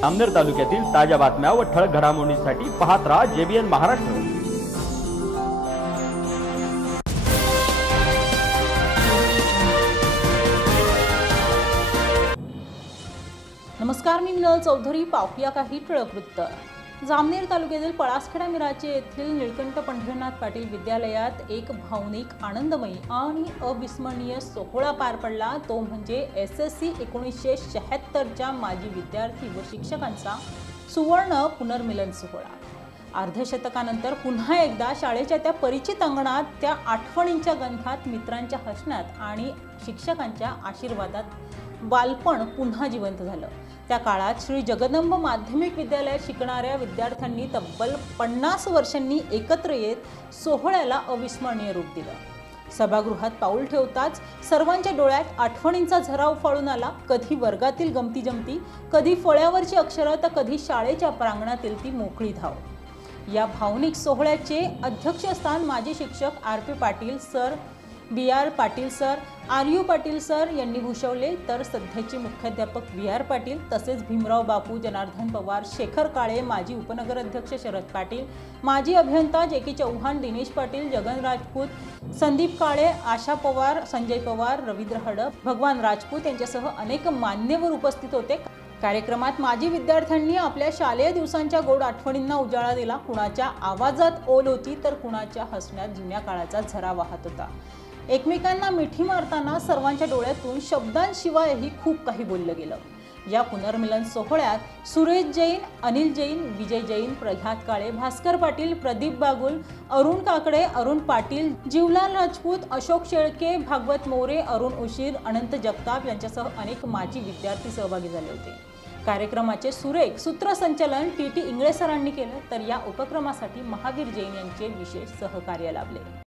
जामनेर तालुक्यातील ताज्या बातम्या व ठळक घडामोडींसाठी पाहत राहा JBN महाराष्ट्र। नमस्कार, मी मिनल चौधरी। पाहूया काही ठळक वृत्त। जामनेर तालुक्यातील पळासखेडा मिराचे येथील निळकंठ पंढरीनाथ पाटील विद्यालयात एक भावनिक, आनंदमयी आणि अविस्मरणीय सोहळा पार पडला। तो म्हणजे SSC 1976च्या माजी विद्यार्थी व शिक्षकांचा सुवर्ण पुनर्मिलन सोहळा। अर्धशतकानंतर पुन्हा एकदा शाळेच्या त्या परिचित अंगणात, त्या आठवणींच्या गंधात, मित्रांच्या हसण्यात आणि शिक्षकांच्या आशीर्वादात बालपण पुन्हा जिवंत झालं। त्या काळात श्री जगदंब माध्यमिक विद्यालयात शिकणाऱ्या विद्यार्थ्यांनी तब्बल 50 वर्षांनी एकत्र येत सोहळ्याला अविस्मरणीय रूप दिलं। सभागृहात पाऊल ठेवताच सर्वांच्या डोळ्यात आठवणींचा झरा उफाळून आला। कधी वर्गातील गमती जमती, कधी फळ्यावरची अक्षरं, तर कधी शाळेच्या प्रांगणातील ती मोकळी धाव। या भावनिक सोहळ्याचे अध्यक्षस्थान माजी शिक्षक RP Patil sir, BR Patil sir, RU Patil sir यांनी भूषवले, तर सध्याचे मुख्याध्यापक VR पाटील, तसेच भीमराव बापू, जनार्दन पवार, शेखर काळे, माजी उपनगर अध्यक्ष शरद पाटील, माजी अभियंता JK चौहान, दिनेश पाटील, जगन राजपूत, संदीप काळे, आशा पवार, संजय पवार, रवींद्र हडप, भगवान राजपूत यांच्यासह अनेक मान्यवर उपस्थित होते। कार्यक्रमात माजी विद्यार्थ्यांनी आपल्या शालेय दिवसांच्या गोड आठवणींना उजाळा दिला। कुणाच्या आवाजात ओल होती, तर कुणाच्या हसण्यात जुन्या काळाचा झरा वाहत होता। एकमेकांना मिठी मारताना सर्वांच्या डोळ्यातून शब्दांशिवायही खूप काही बोललं गेलं। या पुनर्मिलन सोहळ्यात सुरेश जैन, अनिल जैन, विजय जैन, प्रघात काळे, भास्कर पाटील, प्रदीप बागुल, अरुण काकडे, अरुण पाटील, जीवलाल राजपूत, अशोक शेळके, भागवत मोरे, अरुण उशीर, अनंत जगताप यांच्यासह अनेक माजी विद्यार्थी सहभागी झाले होते। कार्यक्रमाचे सुरेख सूत्रसंचालन TT इंगळे सरांनी केलं, तर या उपक्रमासाठी महावीर जैन यांचे विशेष सहकार्य लाभले।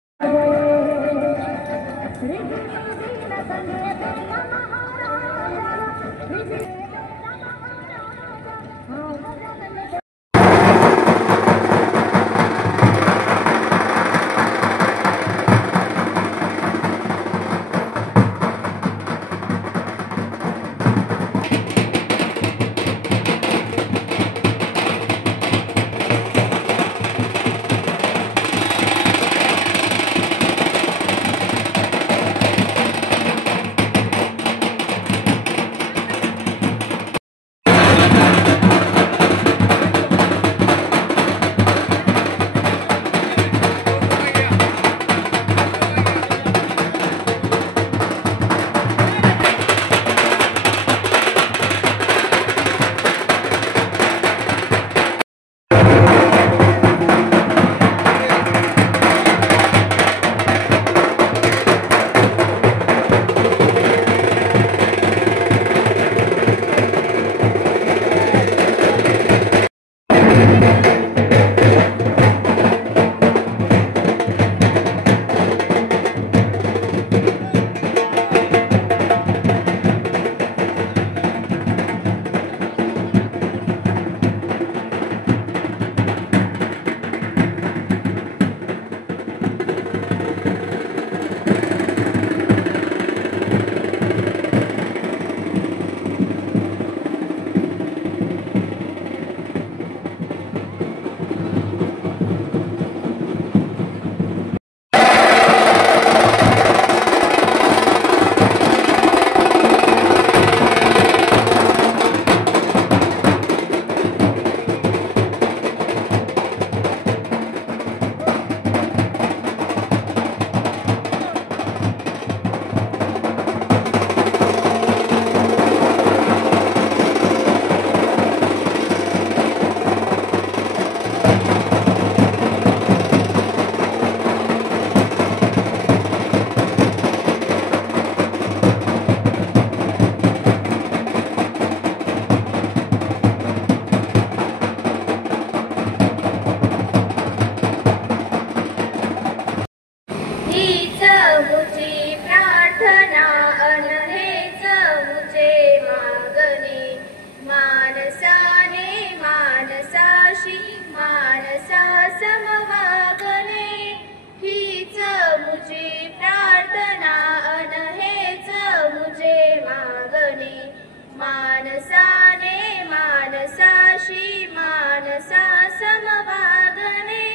मानसाने मानसा साशी मानसा समवागणे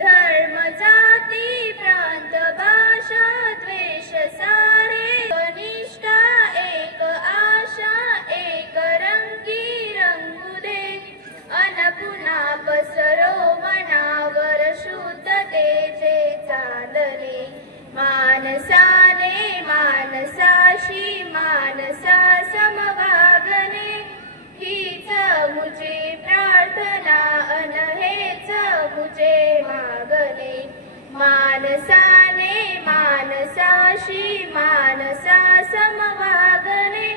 धर्म जाती प्रांत भाषा द्वेष सारे कनिष्ठा एक आशा एक रंगी रंगू दे अन पुन्हा पसरो मनावर शुद्धतेचे चांदणे मानसाने मानसाशी मानसा समवागणे हीच मुझी प्रार्थना अन हेच मुझे मागणे मानसाने मानसाशी मानसा समवागणे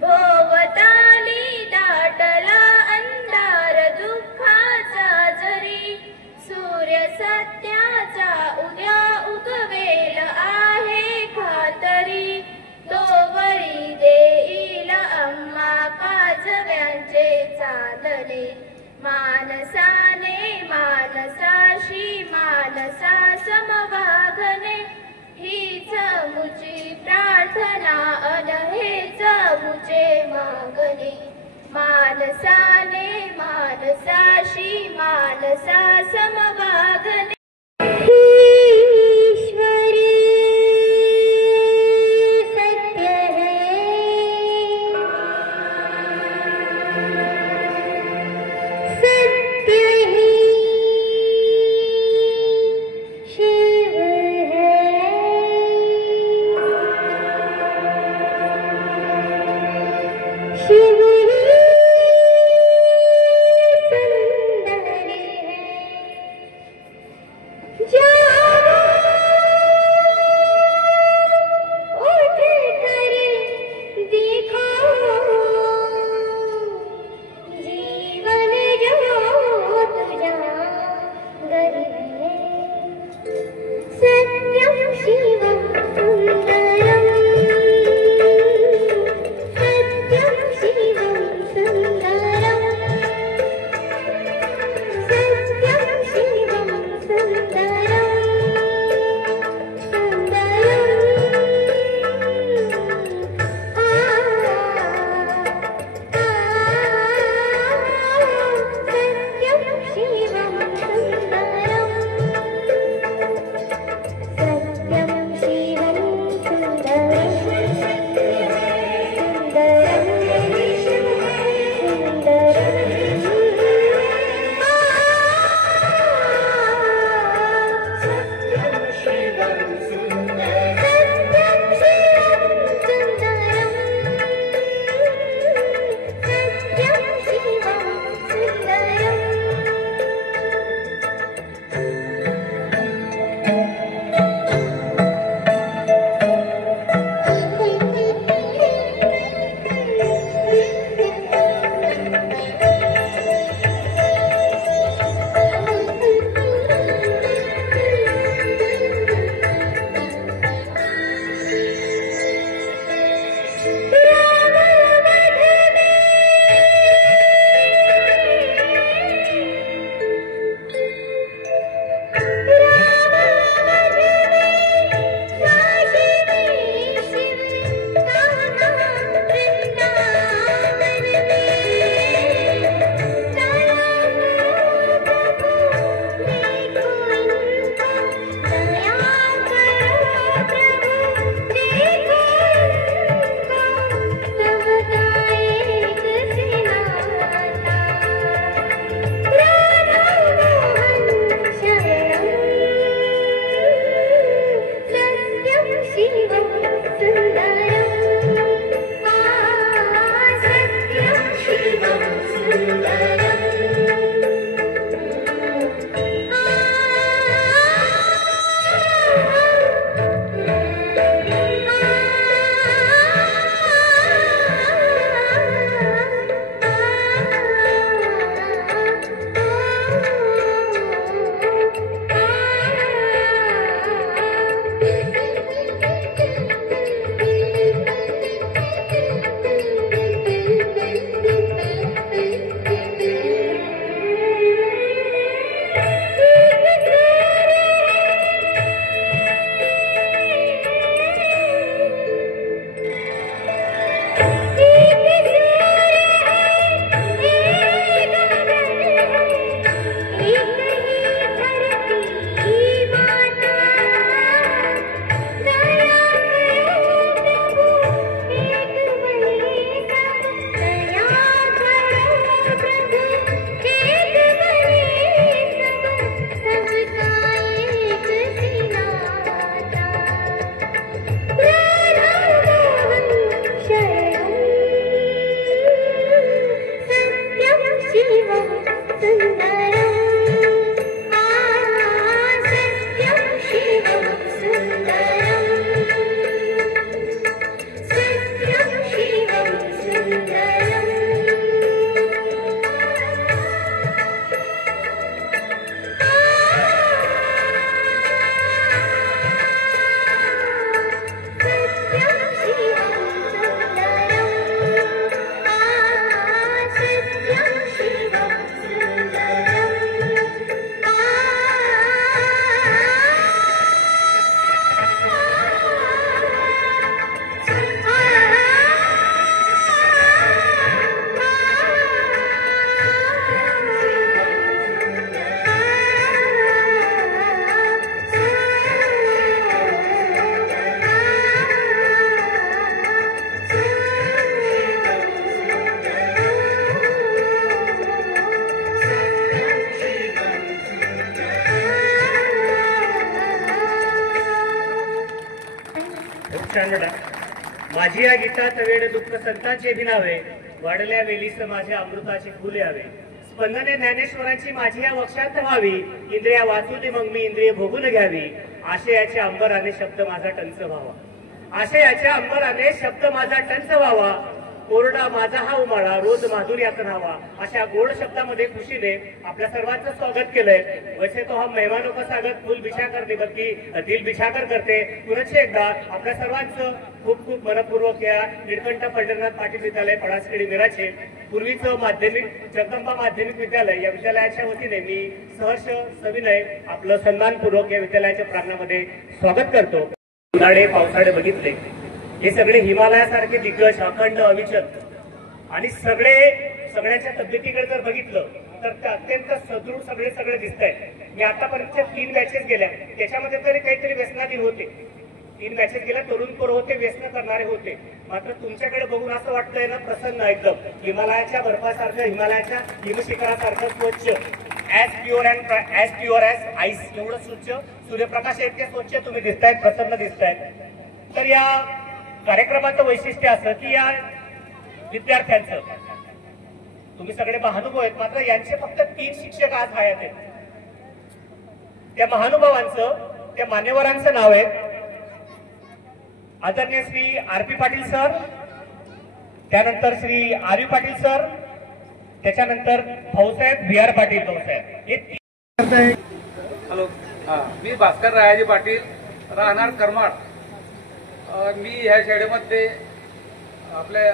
भोवताली दाटला अंधार दुःखाचा जरी सूर्य सत्याचा उद्या उगवेल आहे खातरी तोवरी देईल अम्मा काजव्यांचे चांदणे मानसाने मानसाशी मानसा समवागणे हीच मुझी प्रार्थना अन हेच मुझे मागणे मानसाने मानसाशी मानसा समवागणे म्हणा, माझी या गीतात वेड दुःख संतांचे भिनावे, वाढल्या वेलीस माझ्या अमृताचे फुल यावे, स्पंदने ज्ञानेश्वरांची माझी या वक्षात व्हावी, इंद्रिया वाचू दे मग मी इंद्रिय भोगून घ्यावी, आशयाच्या अंबराने शब्द माझा टंच व्हावा, आशयाच्या अंबराने शब्द माझा टंच व्हावा, कोरडा माझा हा उमाळा रोज माधुर्यात राहावा, अशा गोड शब्दामध्ये खुशीने आपल्या सर्वांचं स्वागत केलंय। वैसे तो हम मेहमानों का स्वागत फुल बिछाकर नहीं बल्कि दिल बिछाकर करते। पुनश्च एकदा आपल्या सर्वांचं खूप खूप मनपूर्वक या निळकंठ पंढरीनाथ पाटील विद्यालय पळासखेडी मिराचे पूर्वीचं माध्यमिक जगदंबा माध्यमिक विद्यालय या विद्यालयाच्या वतीने मी सहर्ष सविनय आपलं सन्मानपूर्वक या विद्यालयाच्या प्रांगणामध्ये स्वागत करतो। उन्हाळे पावसाळे बघितले, हे सगळे हिमालयासारखे दिग्गज अखंड अविचल आणि सगळ्यांच्या तब्येतीकडे जर बघितलं तर ते अत्यंत सदृढ सगळे दिसत आहेत। मी आतापर्यंत 3 मॅचेस गेल्या, त्याच्यामध्ये तरी काहीतरी व्यसनाधीन होते, 3 मॅचेस गेल्या, तरुण पोरं होते, व्यसन करणारे होते, मात्र तुमच्याकडे बघून असं वाटतंय ना प्रसन्न एकदम हिमालयाच्या बर्फासारखं, हिमालयाच्या हिमशिखरासारखं स्वच्छ, ऍज प्युअर ऍज आईस, एवढं स्वच्छ सूर्यप्रकाश इतके स्वच्छ तुम्ही दिसतायत, प्रसन्न दिसतायत। तर या कार्यक्रमाचं वैशिष्ट्य असं की या विद्यार्थ्यांचं, तुम्ही सगळे महानुभव आहेत, मात्र यांचे फक्त 3 शिक्षक आज हयात आहेत। त्या महानुभावांचं, त्या मान्यवरांचं नाव आहे आदरणीय श्री आर.पी. पाटील सर, त्यानंतर श्री आर.यू. पाटील सर, त्याच्यानंतर भाऊसाहेब बी.आर. पाटील भाऊसाहेब, हे हॅलो, मी भास्कर रायाजी पाटील, राहणार करमाड। मी ह्या शाळेमध्ये आपल्या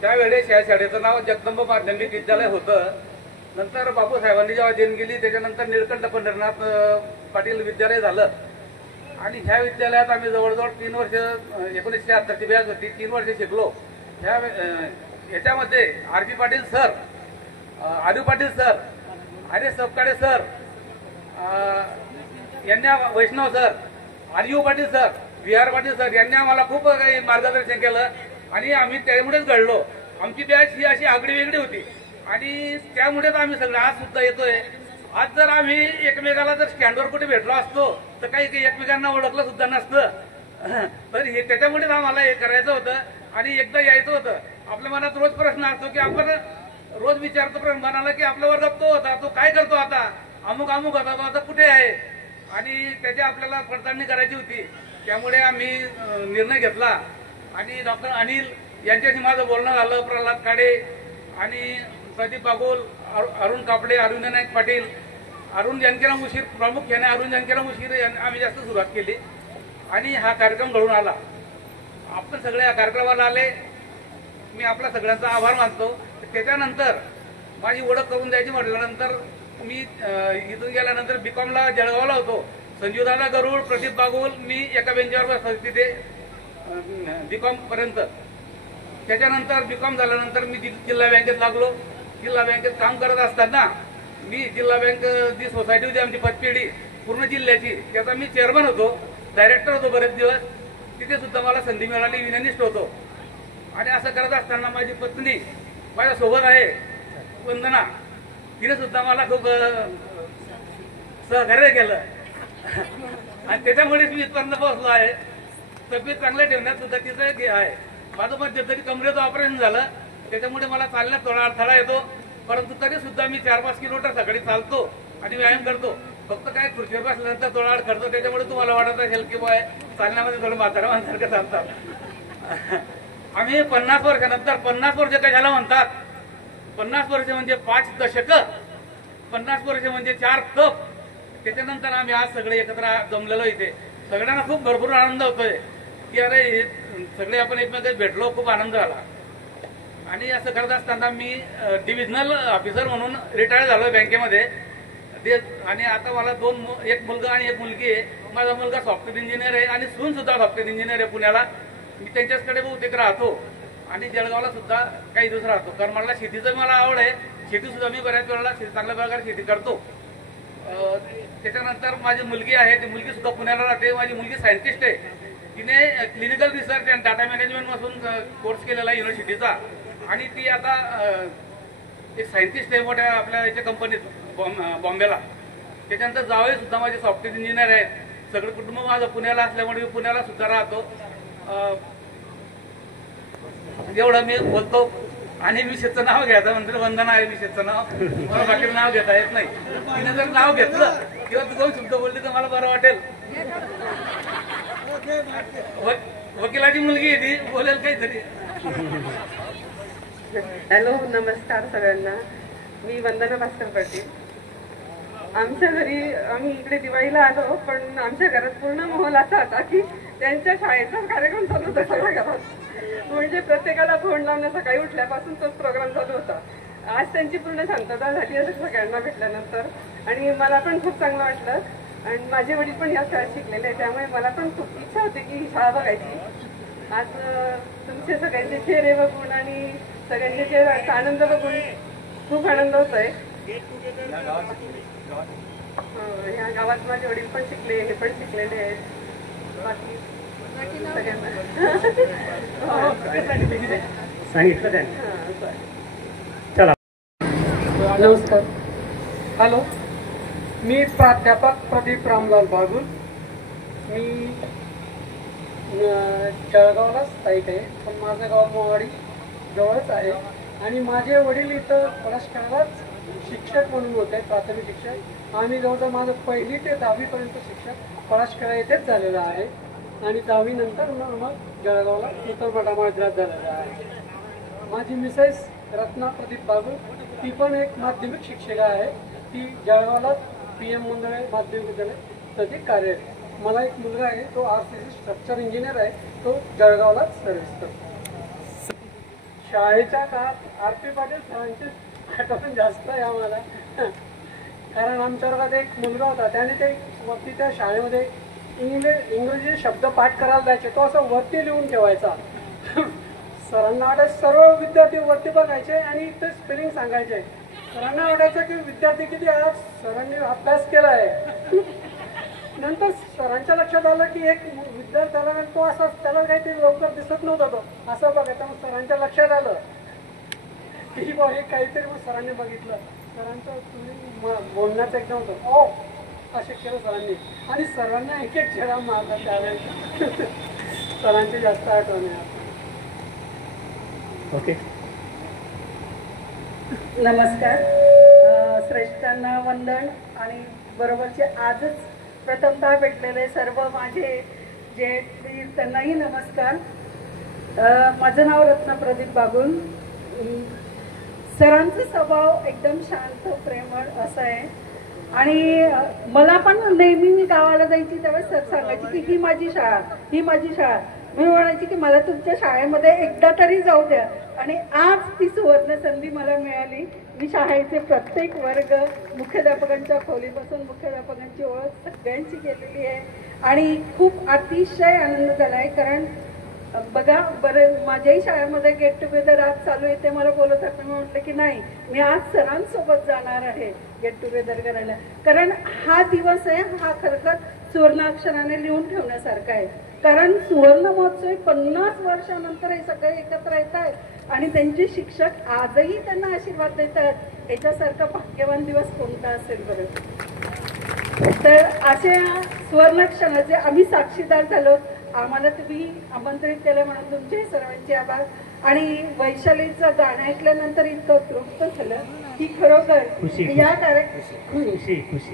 त्यावेळेस या शाळेचं नाव जगदंबा माध्यमिक विद्यालय होतं। नंतर बापूसाहेबांनी जेव्हा देणगी त्याच्यानंतर निळकंठ पंढरीनाथ पाटील विद्यालय झालं आणि ह्या विद्यालयात आम्ही जवळजवळ 3 वर्ष 1978ची बॅच होती, 3 वर्ष शिकलो। याच्यामध्ये R P. Patil sir, R U. Patil sir, R S. Sabkade sir, यांनी Vaishnav sir, R U. Patil sir, B R. Patil sir यांनी आम्हाला खूप काही मार्गदर्शन केलं आणि आम्ही त्यामुळेच घडलो। आमची बॅच ही अशी आगळी वेगळी होती आणि त्यामुळेच आम्ही सगळे आज सुद्धा येतोय। आज जर आम्ही एकमेकाला जर स्टँडवर कुठे भेटलो असतो तर काही एकमेकांना ओळखलं सुद्धा नसतं, तर हे त्याच्यामुळेच आम्हाला हे करायचं होतं आणि एकदा यायचं होतं। आपल्या मनात रोज प्रश्न असतो की आपण रोज विचारतो मनाला की आपल्या वर्गात तो होता, तो काय करतो आता, अमुक होता, आता कुठे आहे, आणि त्याची आपल्याला पडताळणी करायची होती। त्यामुळे आम्ही निर्णय घेतला आणि डॉक्टर अनिल यांच्याशी माझं बोलणं झालं, प्रल्हाद काडे आणि प्रदीप बागोल, अरुण कापडे, अरुण नाईक पाटील, अरुण जानकीराम उशीर, प्रामुख्याने अरुण जानकीराम उशीर यांनी आम्ही जास्त सुरुवात केली आणि हा कार्यक्रम घडून आला। आपण सगळे या कार्यक्रमाला आले, मी आपला सगळ्यांचा आभार मानतो। त्याच्यानंतर माझी ओळख करून द्यायची म्हटल्यानंतर मी इथून गेल्यानंतर बीकॉमला जळगावला होतो। संजीवदादा गरुड, प्रदीप बागोल, मी एका बेंचवर बसतो तिथे बीकॉम पर्यंत। त्याच्यानंतर बीकॉम झाल्यानंतर मी जिल्हा बँकेत लागलो। जिल्हा बँकेत काम करत असताना मी जिल्हा बँक जी सोसायटी होती आमची पतपेढी पूर्ण जिल्ह्याची, त्याचा मी चेअरमन होतो, डायरेक्टर होतो बरेच दिवस। तिथे सुद्धा मला संधी मिळाली, युनियनिस्ट होतो आणि असं करत असताना माझी पत्नी माझ्यासोबत आहे वंदना, तिने सुद्धा मला खूप सहकार्य केलं आणि त्याच्यामुळेच मी इथपर्यंत पोहोचलो आहे। तब्येत चांगल्या ठेवण्यात सुद्धा तिचं हे आहे। माझं मध्यंतरी कमरेचं ऑपरेशन झालं, त्याच्यामुळे मला चालण्यात थोडा अडथळा येतो, परंतु तरी सुद्धा मी 4-5 किलोमीटर सकाळी चालतो आणि व्यायाम करतो। फक्त काय खुर्चीवर बसल्यानंतर थोडा अडखडतो, त्याच्यामुळे तुम्हाला वाटत असेल की बाय चालण्यामध्ये थोडं म्हातारा माणसारखं चालतात। आम्ही 50 वर्षानंतर, 50 वर्ष कशाला म्हणतात, 50 वर्ष म्हणजे 5 दशकं, 50 वर्ष म्हणजे 4 कप। त्याच्यानंतर आम्ही आज सगळे एकत्र जमलेलो इथे, सगळ्यांना खूप भरपूर आनंद होतोय की अरे सगळे आपण एकमेकात भेटलो, खूप आनंद झाला। आणि असं करत असताना मी डिव्हिजनल ऑफिसर म्हणून रिटायर झालो बँकेमध्ये आणि आता मला एक मुलगा आणि एक मुलगी आहे। माझा मुलगा सॉफ्टवेअर इंजिनियर आहे आणि सून सुद्धा सॉफ्टवेअर इंजिनियर आहे पुण्याला। मी त्यांच्याचकडे बहुतेक राहतो आणि जळगावला सुद्धा काही दिवस राहतो, कारण मला शेतीचं मला आवड आहे, शेती सुद्धा मी बऱ्याच वेळेला चांगल्या प्रकारे शेती करतो। त्याच्यानंतर माझी मुलगी आहे, ती मुलगी सुद्धा पुण्याला राहते। माझी मुलगी सायंटिस्ट आहे, तिने clinical research and data management मधून कोर्स केलेला आहे युनिव्हर्सिटीचा आणि ती आता एक सायंटिस्ट आहे मोठ्या आपल्या याच्या कंपनीत बॉम्बेला। त्याच्यानंतर जावई सुद्धा माझे सॉफ्टवेअर इंजिनियर आहेत। सगळं कुटुंब माझं पुण्याला असल्यामुळे मी पुण्याला सुद्धा राहतो एवढं मी बोलतो. आणि विषयाचं नाव घ्यायचं म्हणजे वंदना आहे विषयाचं नाव, मला बाकी नाव घेता येत नाही. तिने जर नाव घेतलं किंवा तू दोन शब्द बोलली तर मला बरं वाटेल. वकिलाची मुलगी आहे ती, बोलेल काहीतरी. हॅलो, नमस्कार सगळ्यांना. मी वंदना भास्कर पाटील. आमच्या घरी आम्ही इकडे दिवाळीला आलो, पण आमच्या घरात पूर्ण माहोल असा होता की त्यांच्या शाळेचाच कार्यक्रम चालू होता सगळ्या घरात. म्हणजे प्रत्येकाला फोन लावणं, सकाळी उठल्यापासून तोच प्रोग्राम चालू होता. आज त्यांची पूर्ण शांतता झाली असं सगळ्यांना भेटल्यानंतर, आणि मला पण खूप चांगलं वाटलं. आणि माझे वडील पण या शाळेत शिकलेले आहे, त्यामुळे मला पण खूप इच्छा होती की ही शाळा बघायची. आज तुमचे सगळ्यांचे चेहरे बघून आणि सगळ्यांचे चेहऱ्याचा आनंद बघून खूप आनंद होत आहे. ह्या गावात माझे वडील पण शिकले, हे पण शिकलेले आहेत. बाकी सगळ्यांना सांगितलं त्यांनी. चला. नमस्कार. हॅलो, मी प्राध्यापक प्रदीप रामलाल बागुल. मी जळगावला स्थायिक आहे, पण माझं गाव मोवाडी जवळच आहे. आणि माझे वडील इथं पळासखेड्यालाच शिक्षक म्हणून होते, प्राथमिक शिक्षक. आम्ही जवळजवळ माझं 1ली ते 10वीपर्यंत शिक्षक पळासखेडा येथेच झालेलं आहे. आणि 10वी नंतर मग जळगावला उत्तर मठामाळ जिल्ह्यात झालेलं आहे. माझी मिसेस रत्ना प्रदीप बागुल, ती पण एक माध्यमिक शिक्षिका आहे. ती जळगावला PM मंडळे माध्यमिक विद्यालय तशी कार्यरत. मला एक मुलगा आहे, तो RCC स्ट्रक्चर इंजिनियर आहे, तो जळगावलाच सर्व्हिस करतो. शाळेच्या काळात RP पाटील सरांची आठवण जास्त आहे आम्हाला, कारण आमच्या वर्गात एक मुलगा होता, त्याने ते वरती त्या शाळेमध्ये इंग्रजी शब्द पाठ करायला द्यायचे, तो असं वरती लिहून ठेवायचा. सरांना वाटायचं, सर्व विद्यार्थी वरती बघायचे आणि ते स्पेलिंग सांगायचे. सरांना वाटायचं की विद्यार्थी किती आज सरांनी अभ्यास केला आहे. नंतर सरांच्या लक्षात आलं की एक विद्यार्थ्याला तो असा, त्याला काहीतरी लवकर दिसत नव्हता, तो असं बघायचा. मग सरांच्या लक्षात आलं की बघ हे काहीतरी. मग सरांनी बघितलं, सरांचं तुम्ही बोलण्याचं एकदम होतं, ओ असे केलं सरांनी. आणि सरांना एक एक छेडा मारला त्यावेळेस. सरांची जास्त आठवण आहे. ओके. नमस्कार. श्रेष्ठांना वंदन आणि बरोबरचे आजच प्रथमतः भेटलेले सर्व माझे जे त्यांनाही नमस्कार. माझं नाव रत्ना प्रदीप बागुल. सरांचा स्वभाव एकदम शांत प्रेमळ असा आहे. आणि मला पण नेहमी मी गावाला जायची त्यावेळेस सर सांगायची की ही माझी शाळा, ही माझी शाळा. मी म्हणायची की मला तुमच्या शाळेमध्ये एकदा तरी जाऊ द्या. आणि आज ती सुवर्ण संधी मला मिळाली. मी शाळेचे प्रत्येक वर्ग, मुख्याध्यापकांच्या खोलीपासून मुख्याध्यापकांची ओळख सगळ्यांची केलेली आहे. आणि खूप अतिशय आनंद झाला आहे. कारण बघा, माझ्याही शाळेमध्ये गेट टुगेदर आज चालू आहे. ते मला बोलत होते, मी म्हटलं की नाही, मी आज सरांसोबत जाणार आहे गेट टुगेदर करायला. कारण हा दिवस आहे, हा खरखर सुवर्णाक्षराने लिहून ठेवण्यासारखा आहे. कारण सुवर्ण महोत्सव 50 वर्षानंतर हे सगळे एकत्र येत आहेत आणि त्यांचे शिक्षक आजही त्यांना आशीर्वाद देतात. याच्यासारखा भाग्यवान दिवस कोणता असेल बरं. तर अशा सुवर्णक्षणाचे आम्ही साक्षीदार झालो. आम्हाला तुम्ही आमंत्रित केलं म्हणून तुमचे सर्वांचे आभार. आणि वैशालीचं गाणं ऐकल्यानंतर इतकं तृप्त झालं की खरोखर या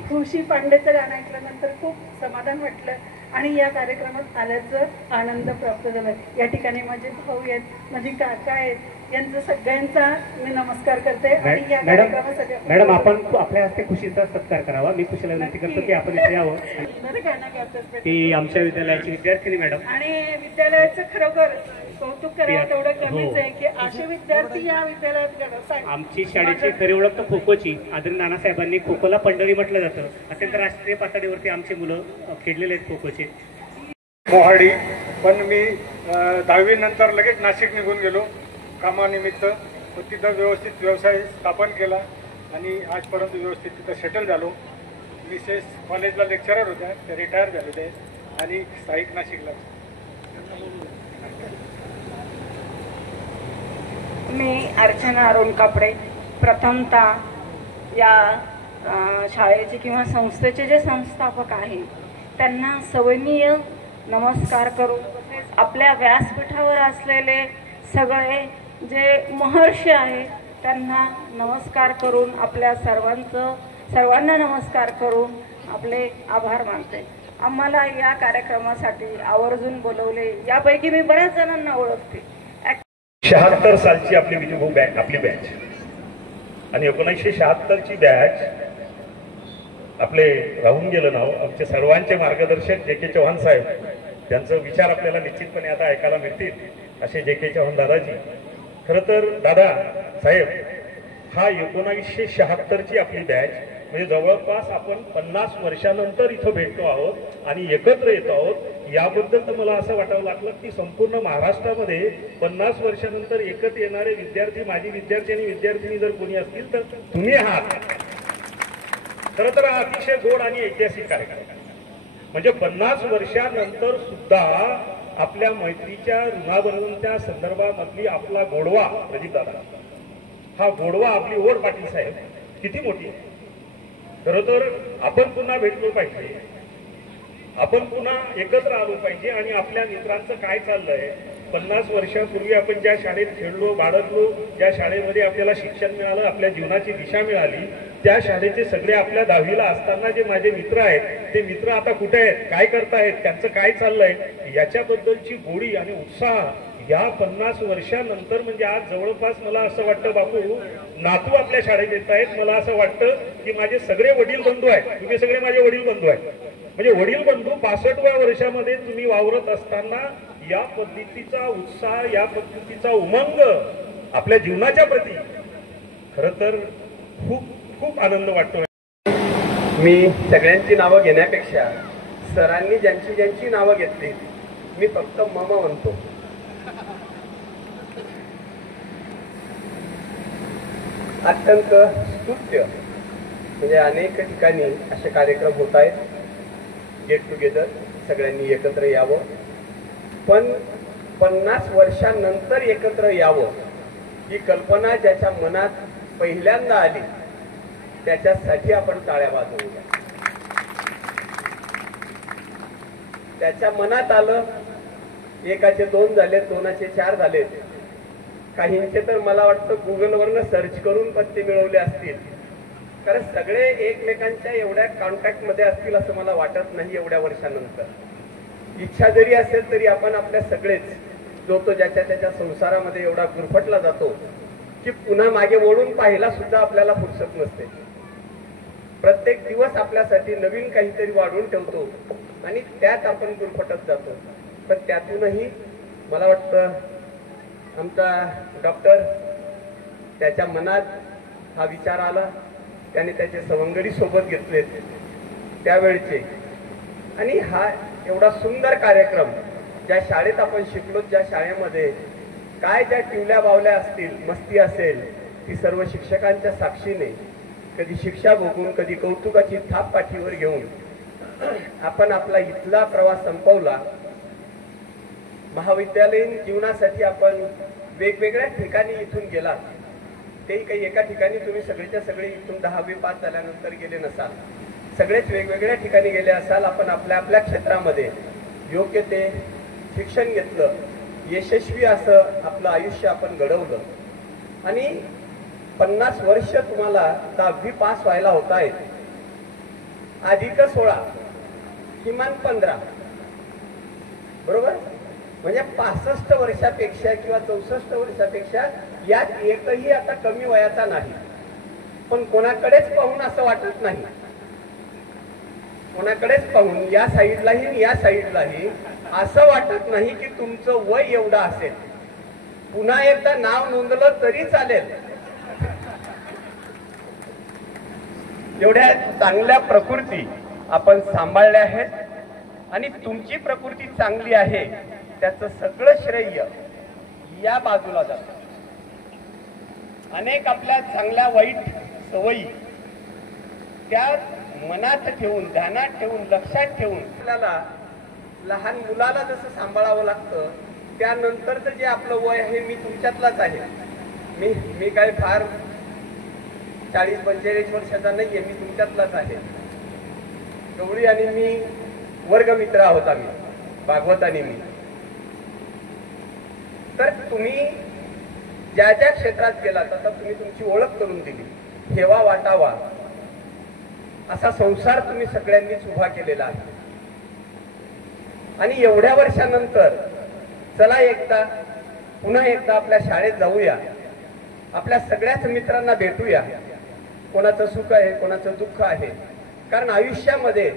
खुशी पांडेचं गाणं ऐकल्यानंतर खूप समाधान वाटलं आणि या कार्यक्रमात आल्याचं आनंद प्राप्त झाला. या ठिकाणी माझे भाऊ आहेत, माझी काका आहेत, यांचा सगळ्यांचा मी नमस्कार करते. आणि या कार्यक्रमासाठी मॅडम, आपण आपल्या हस्ते खुशीचा सत्कार करावा. मी खुशीला विनंती करतो की आपण इथे यावं. ती आमच्या विद्यालयाची विद्यार्थिनी मॅडम. आणि विद्यालयाचं खरोखर कौतुक करावं तेवढं कमीच आहे की असे विद्यार्थी या विद्यालयात घडवतात. आमची शाळेची खरी ओळख तर खो खोची. आदरणीय नानासाहेबांनी खो खोला पंढरी म्हटलं जातं. अत्यंत राष्ट्रीय पातळीवरती आमची मुलं खेळलेले आहेत खो खोचे. मोहाडी. पण मी 10वी नंतर लगेच नाशिक निघून गेलो कामानिमित्त. तिथं व्यवस्थित व्यवसाय स्थापन केला आणि आजपर्यंत व्यवस्थित तिथं सेटल झालो. मिसेस कॉलेजला लेक्चरर होत्या, त्या रिटायर झालेल्या आहेत आणि स्थायिक नाशिकला. मी अर्चना अरुण कापडे. प्रथमतः या शाळेचे किंवा संस्थेचे जे संस्थापक आहेत त्यांना सवयनीय नमस्कार करून आपल्या व्यासपीठावर असलेले सगळे जे महर्षी आहेत त्यांना नमस्कार करून आपल्या सर्वांना नमस्कार करून आपले आभार मानते. आम्हाला या कार्यक्रमासाठी आवर्जून बोलवले, यापैकी मी बऱ्याच जणांना ओळखते. 76 सालची आपली बॅच आणि 1976ची बॅच आपले राहून गेलं नाव आमचे सर्वांचे मार्गदर्शक जे के चव्हाण साहेब, त्यांचं विचार आपल्याला निश्चितपणे आता ऐकायला मिळतील असे जे के चव्हाण दादाजी. खरं तर दादा साहेब हा 1976ची आपली बॅच, म्हणजे जवळपास आपण 50 वर्षानंतर इथं भेटतो आहोत आणि एकत्र येतो आहोत. याबद्दल तर मला असं वाटावं लागलं की संपूर्ण महाराष्ट्रामध्ये 50 वर्षानंतर एकत्र येणारे विद्यार्थी, माझी विद्यार्थी आणि विद्यार्थिनी जर कोणी असतील तर तुम्ही आहात. खरं तर हा अतिशय गोड आणि ऐतिहासिक कार्यक्रम, म्हणजे 50 वर्षानंतर सुद्धा आपल्या मैत्रीच्या ऋणाबरोबरच्या संदर्भामधली आपला गोडवा, प्रदीप दादा, हा गोडवा, आपली ओढ पाटील साहेब किती मोठी आहे. खरं तर आपण पुन्हा भेटलो पाहिजे, आपण पुन्हा एकत्र आलो पाहिजे आणि आपल्या मित्रांचं काय चाललंय. 50 वर्षांपूर्वी आपण ज्या शाळेत खेळलो, बाळगलो, ज्या शाळेमध्ये आपल्याला शिक्षण मिळालं, आपल्या जीवनाची दिशा मिळाली, त्या शाळेचे सगळे आपल्या 10वीला असताना जे माझे मित्र आहेत ते मित्र आता कुठे आहेत, काय करतायत, त्यांचं काय चाललंय, याच्याबद्दलची गोडी आणि उत्साह या 50 वर्षानंतर, म्हणजे आज जवळपास मला असं वाटतं बापू नातू आपल्या शाळेत येत आहेत. मला असं वाटतं की माझे सगळे वडील बंधू आहेत, तुम्ही सगळे माझे वडील बंधू आहेत. म्हणजे वडील बंधू 65व्या वर्षामध्ये तुम्ही वावरत असताना या पद्धतीचा उत्साह, या पद्धतीचा उमंग आपल्या जीवनाच्या प्रती खरं तर खूप खूप आनंद वाटतो. मी सगळ्यांची नावं घेण्यापेक्षा सरांनी ज्यांची नावं घेतली मी फक्त मम म्हणतो. अत्यंत स्तुत्य, म्हणजे अनेक ठिकाणी असे कार्यक्रम होत आहेत, गेट टुगेदर, सगळ्यांनी एकत्र यावं, पण 50 वर्षांनंतर एकत्र यावं ही कल्पना ज्याच्या मनात पहिल्यांदा आली त्याच्यासाठी आपण टाळ्या वाजवूया. त्याच्या मनात आलं, एकाचे 2 झालेत, 2चे 4 झालेत, काहींचे तर मला वाटतं गुगलवरनं सर्च करून पत्ते मिळवले असतील. कारण सगळे एकमेकांच्या एवढ्या कॉन्टॅक्ट मध्ये असतील असं मला वाटत नाही एवढ्या वर्षानंतर. इच्छा जरी असेल तरी आपण आपल्या सगळेच जो तो ज्याच्या त्याच्या संसारामध्ये एवढा गुरफटला जातो की पुन्हा मागे वळून पाहायला सुद्धा आपल्याला फुरसत नसते. प्रत्येक दिवस आपल्यासाठी नवीन काहीतरी वाढवून ठेवतो आणि त्यात आपण गुरफटत जातो. पण त्यातूनही मला वाटतं आमचा डॉक्टर, त्याच्या मनात हा विचार आला, त्याने त्याचे सवंगडी सोबत घेतलेत त्यावेळचे, आणि हा एवढा सुंदर कार्यक्रम ज्या शाळेत आपण शिकलो, ज्या शाळेमध्ये काय ज्या टिवल्या बावल्या असतील, मस्ती असेल, ती सर्व शिक्षकांच्या साक्षीने कधी शिक्षा भोगून, कधी कौतुकाची थाप पाठीवर घेऊन आपण आपला इथला प्रवास संपवला. महाविद्यालयीन जीवनासाठी आपण वेगवेगळ्या ठिकाणी इथून गेला, तेही काही एका ठिकाणी तुम्ही सगळेच्या सगळे इथून 10वी पास झाल्यानंतर गेले नसाल, सगळेच वेगवेगळ्या ठिकाणी गेले असाल. आपण आपल्या आपल्या क्षेत्रामध्ये योग्य ते शिक्षण घेतलं, यशस्वी असं आपलं आयुष्य आपण घडवलं आणि 50 वर्ष तुम्हाला 10वी पास व्हायला होत आहेत. अधिक 16 किमान 15, बरोबर, म्हणजे 65 वर्षापेक्षा किंवा 64 वर्षापेक्षा यात एकही आता कमी वयाचा नाही. पण कोणाकडेच पाहून असं वाटत नाही, कोणाकडेच पाहून या साईडलाही या साईडलाही असं वाटत नाही की तुमचं वय एवढं असेल. पुन्हा एकदा नाव नोंदलं तरी चालेल. एवढ्या चांगल्या प्रकृती आपण सांभाळल्या आहेत आणि तुमची प्रकृती चांगली आहे त्याचं सगळं श्रेय या बाजूला जातं. अनेक आपल्या चांगल्या वाईट सवयी त्या मनात ठेवून, ध्यानात ठेवून, लक्षात ठेवून आपल्याला लहान मुलाला जसं सांभाळावं लागतं, त्यानंतरचं जे आपलं वय आहे मी तुमच्यातलाच आहे. मी काय फार 40-45 वर्षाचा नाहीये, मी तुमच्यातलाच आहे. गवळी आणि मी वर्गमित्र आहोत, आम्ही भागवत आणि मी. तर तुम्ही ज्या ज्या क्षेत्रात गेलात आता तुम्ही तुमची ओळख करून दिली, ठेवा वाटावा असा संसार तुम्ही सगळ्यांनीच उभा केलेला आहे. आणि एवढ्या वर्षानंतर चला एकदा पुन्हा एकदा आपल्या शाळेत जाऊया, आपल्या सगळ्याच मित्रांना भेटूया, कोणाचं सुख आहे कोणाचं दुःख आहे. कारण आयुष्यामध्ये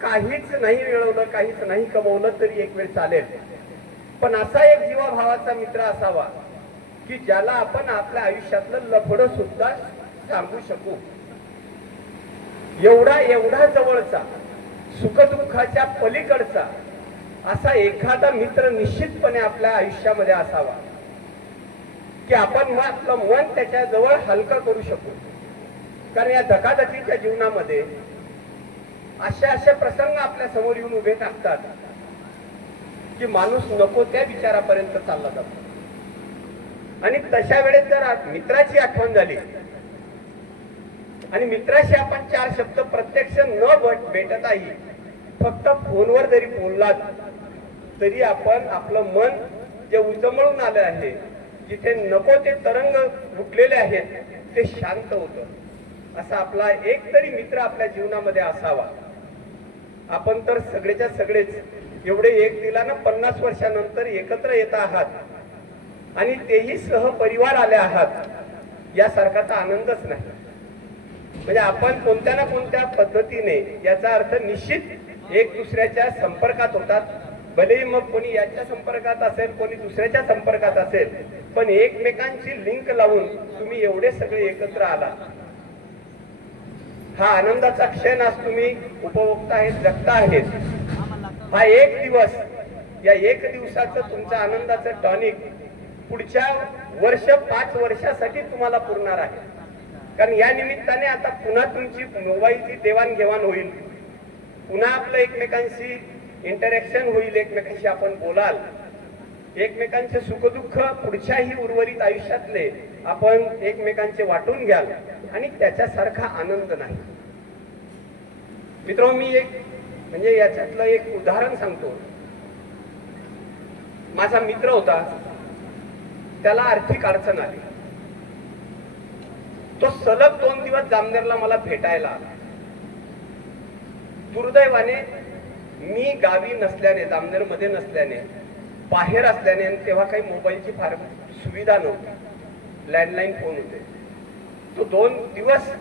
काहीच नाही मिळवलं, काहीच नाही कमवलं तरी एक वेळ चालेल, पण असा एक जीवाभावाचा मित्र असावा की ज्याला आपण आपल्या आयुष्यातलं लफडं सुद्धा सांगू शकू. एवढा जवळचा, सुखदुःखाच्या पलीकडचा असा एखादा मित्र निश्चितपणे आपल्या आयुष्यामध्ये असावा की आपण आपलं मन त्याच्या जवळ हलकं करू शकू. कारण या धकाधकीच्या जीवनामध्ये असे प्रसंग आपल्या समोर येऊन उभे टाकतात की माणूस नको त्या विचारापर्यंत चालला जातो. आणि तशा वेळेस जर मित्राची आठवण झाली आणि मित्राशी आपण 4 शब्द प्रत्यक्ष न भेटताही फक्त फोनवर जरी बोललात तरी आपण आपलं मन जे उजमळून आलं आहे, जिथे नको ते तरंग उठलेले आहेत ते शांत होतं. असा आपला एक तरी मित्र आपल्या जीवनामध्ये असावा. आपण तर सगळेच्या सगळेच एवढे एक दिलानं 50 वर्षानंतर एकत्र येत आहात आणि तेही सहपरिवार आले आहात, यासारखाचा आनंदच नाही. म्हणजे आपण कोणत्या ना कोणत्या पद्धतीने याचा अर्थ निश्चित एक दुसऱ्याच्या संपर्कात होतात. भलेही मग कोणी याच्या संपर्कात असेल, कोणी दुसऱ्याच्या संपर्कात असेल, पण एकमेकांची लिंक लावून तुम्ही एवढे सगळे एकत्र आला. हा आनंदाचा क्षण आज तुम्ही उपभोगता आहेत, जगता आहेत. हा एक दिवस, या एक दिवसाचं तुमचं आनंदाचं टॉनिक पुढच्या 5 वर्षासाठी तुम्हाला पुरणार आहे. कारण या निमित्ताने आता पुन्हा तुमची मोबाईलची देवाणघेवाण होईल, पुन्हा आपलं एकमेकांशी इंटरॅक्शन होईल, एकमेकांशी आपण बोलाल, एकमेकांचे सुखदुःख पुढच्याही उर्वरित आयुष्यातले आपण एकमेकांचे वाटून घ्याल आणि त्याच्यासारखा आनंद नाही. मित्रांनो, मी म्हणजे याच्यातलं एक उदाहरण सांगतो. माझा मित्र होता, त्याला आर्थिक अडचण आली. तो सलग 2 दिवस जामनेरला मला भेटायला आला. दुर्दैवाने मी गावी नसल्याने, जामनेरमध्ये नसल्याने, बाहेर असल्याने, तेव्हा काही मोबाईलची फार सुविधा नव्हती, लँडलाईन फोन होते. तो 2 दिवस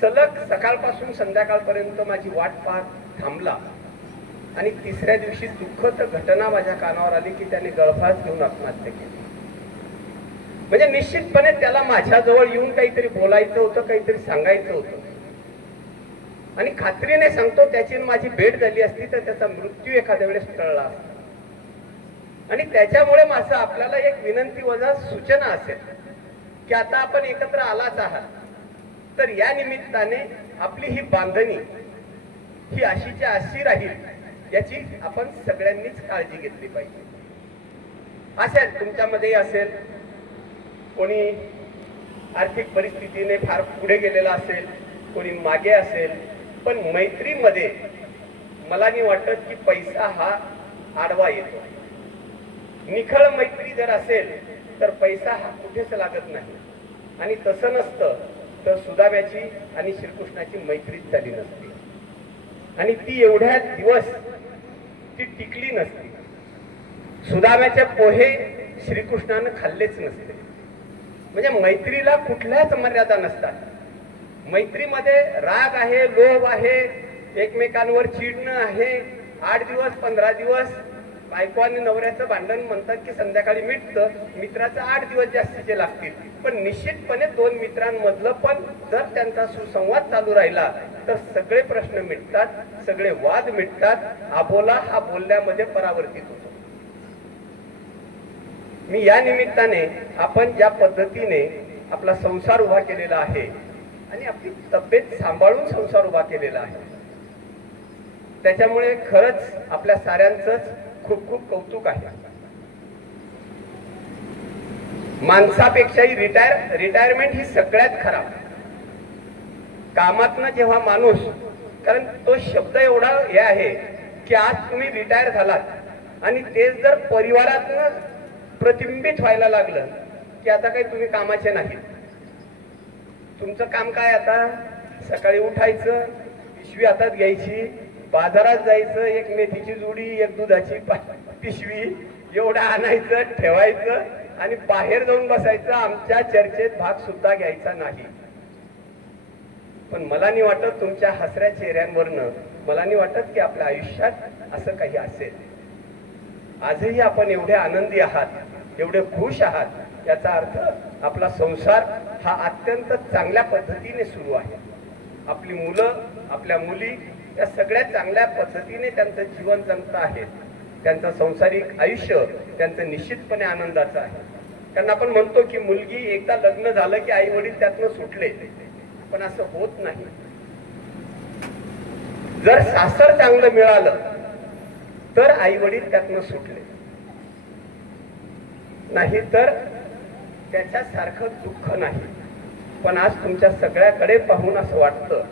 सलग सकाळपासून संध्याकाळपर्यंत माझी वाट पाहत थांबला आणि 3ऱ्या दिवशी दुःखद घटना माझ्या कानावर आली की त्याने गळफास घेऊन आत्महत्या केली. म्हणजे निश्चितपणे त्याला माझ्याजवळ येऊन काहीतरी बोलायचं होतं, काहीतरी सांगायचं होतं. आणि खात्रीने सांगतो, त्याची माझी भेट झाली असती तर त्याचा मृत्यू एखाद्या वेळेस टळला असता. आणि त्याच्यामुळे माझं आपल्याला एक विनंती वजा सूचना असेल की आता आपण एकत्र आलाच आहात, तर या निमित्ताने आपली ही बांधणी ही अशीच्या अशी राहील याची आपण सगळ्यांनीच काळजी घेतली पाहिजे. असेल तुमच्यामध्ये असेल कोणी आर्थिक परिस्थितीने फार पुढे गेलेला असेल, कोणी मागे असेल, पण मैत्रीमध्ये मला नाही वाटत की पैसा हा आडवा येतो. निखळ मैत्री जर असेल तर पैसा हा कुठेच लागत नाही. आणि तसं नसतं तर सुदाम्याची आणि श्रीकृष्णाची मैत्रीच झाली नसती आणि ती एवढ्या दिवस ती टिकली नसती. सुदाम्याचे पोहे श्रीकृष्णानं खाल्लेच नसते. म्हणजे मैत्रीला कुठल्याच मर्यादा नसतात. मैत्रीमध्ये राग आहे, लोभ आहे, एकमेकांवर चिडणं आहे. 8 दिवस 15 दिवस बायको आणि नवऱ्याचं भांडण म्हणतात की संध्याकाळी मिटतं, मित्राचं 8 दिवस जास्तीचे लागतील. पण निश्चितपणे 2 मित्रांमधलं पण जर त्यांचा सुसंवाद चालू राहिला तर सगळे प्रश्न मिटतात, सगळे वाद मिटतात, आबोला हा बोलण्यामध्ये परावर्तित होतो. मी या निमित्ताने आपण ज्या पद्धतीने आपला संसार उभा केलेला आहे आणि आपली तब्येत सांभाळून संसार उभा केलेला आहे, त्याच्यामुळे खरंच आपल्या साऱ्यांचंच खूप खूप कौतुक आहे. माणसापेक्षाही रिटायरमेंट ही सगळ्यात खराब. कामातनं जेव्हा माणूस, कारण तो शब्द एवढा हे आहे की आज तुम्ही रिटायर झालात आणि तेच जर परिवारातनं प्रतिबिंबित व्हायला लागलं की आता काही तुम्ही कामाचे नाही. तुमचं काम काय आता? सकाळी उठायचं, पिशवी हातात घ्यायची, बाजारात जायचं, एक मेथीची जुडी, एक दुधाची पिशवी एवढं आणायचं, ठेवायचं आणि बाहेर जाऊन बसायचं. आमच्या चर्चेत भाग सुद्धा घ्यायचा नाही. पण मला नाही वाटत तुमच्या हसऱ्या चेहऱ्यांवरनं, मला नाही वाटत की आपल्या आयुष्यात असं काही असेल. आजही आपण एवढे आनंदी आहात, एवढे खुश आहात, याचा अर्थ आपला संसार हा अत्यंत चांगल्या पद्धतीने सुरू आहे. आपली मुलं, आपल्या मुली या सगळ्या चांगल्या पद्धतीने त्यांचं जीवन जगत आहेत. त्यांचं संसारिक आयुष्य त्यांचं निश्चितपणे आनंदाचं आहे. त्यांना आपण म्हणतो की मुलगी एकदा लग्न झालं की आई वडील त्यातनं सुटले, पण असं होत नाही. जर सासर चांगलं मिळालं तर आई वडील त्यातनं सुटले, नाही तर त्याच्यासारखं दुःख नाही. पण आज तुमच्या सगळ्याकडे पाहून असं वाटतं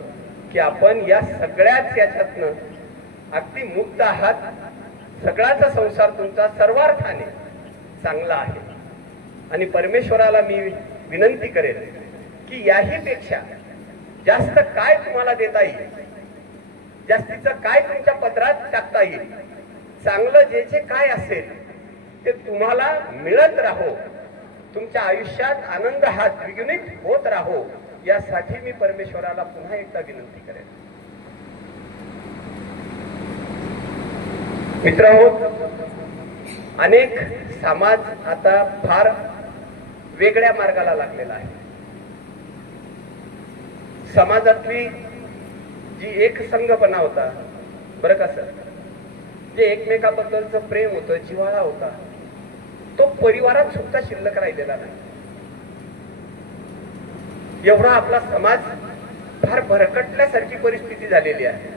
की आपण या सगळ्याच याच्यातनं अगदी मुक्त आहात. सगळ्याचा संसार तुमचा सर्वार्थाने चांगला आहे. आणि परमेश्वराला मी विनंती करेल की याही पेक्षा जास्त काय तुम्हाला देता येईल, जास्तीचं काय तुमच्या पदरात टाकता येईल, चांगलं जे जे काय असेल ते तुम्हाला मिळत राहो, तुमच्या आयुष्यात आनंद हा द्विगुणित होत राहो, यासाठी मी परमेश्वराला पुन्हा एकदा विनंती करेन. मित्रहो, अनेक समाज आता फार वेगळ्या मार्गाला लागलेला आहे. समाजातली जी एक संघपणा होता, बरं का सर, जे एकमेकाबद्दलचं प्रेम होतं, जिव्हाळा होता, तो परिवारात सुद्धा शिल्लक राहिलेला नाही. एवढा आपला समाज फार भरकटल्यासारखी परिस्थिती झालेली आहे.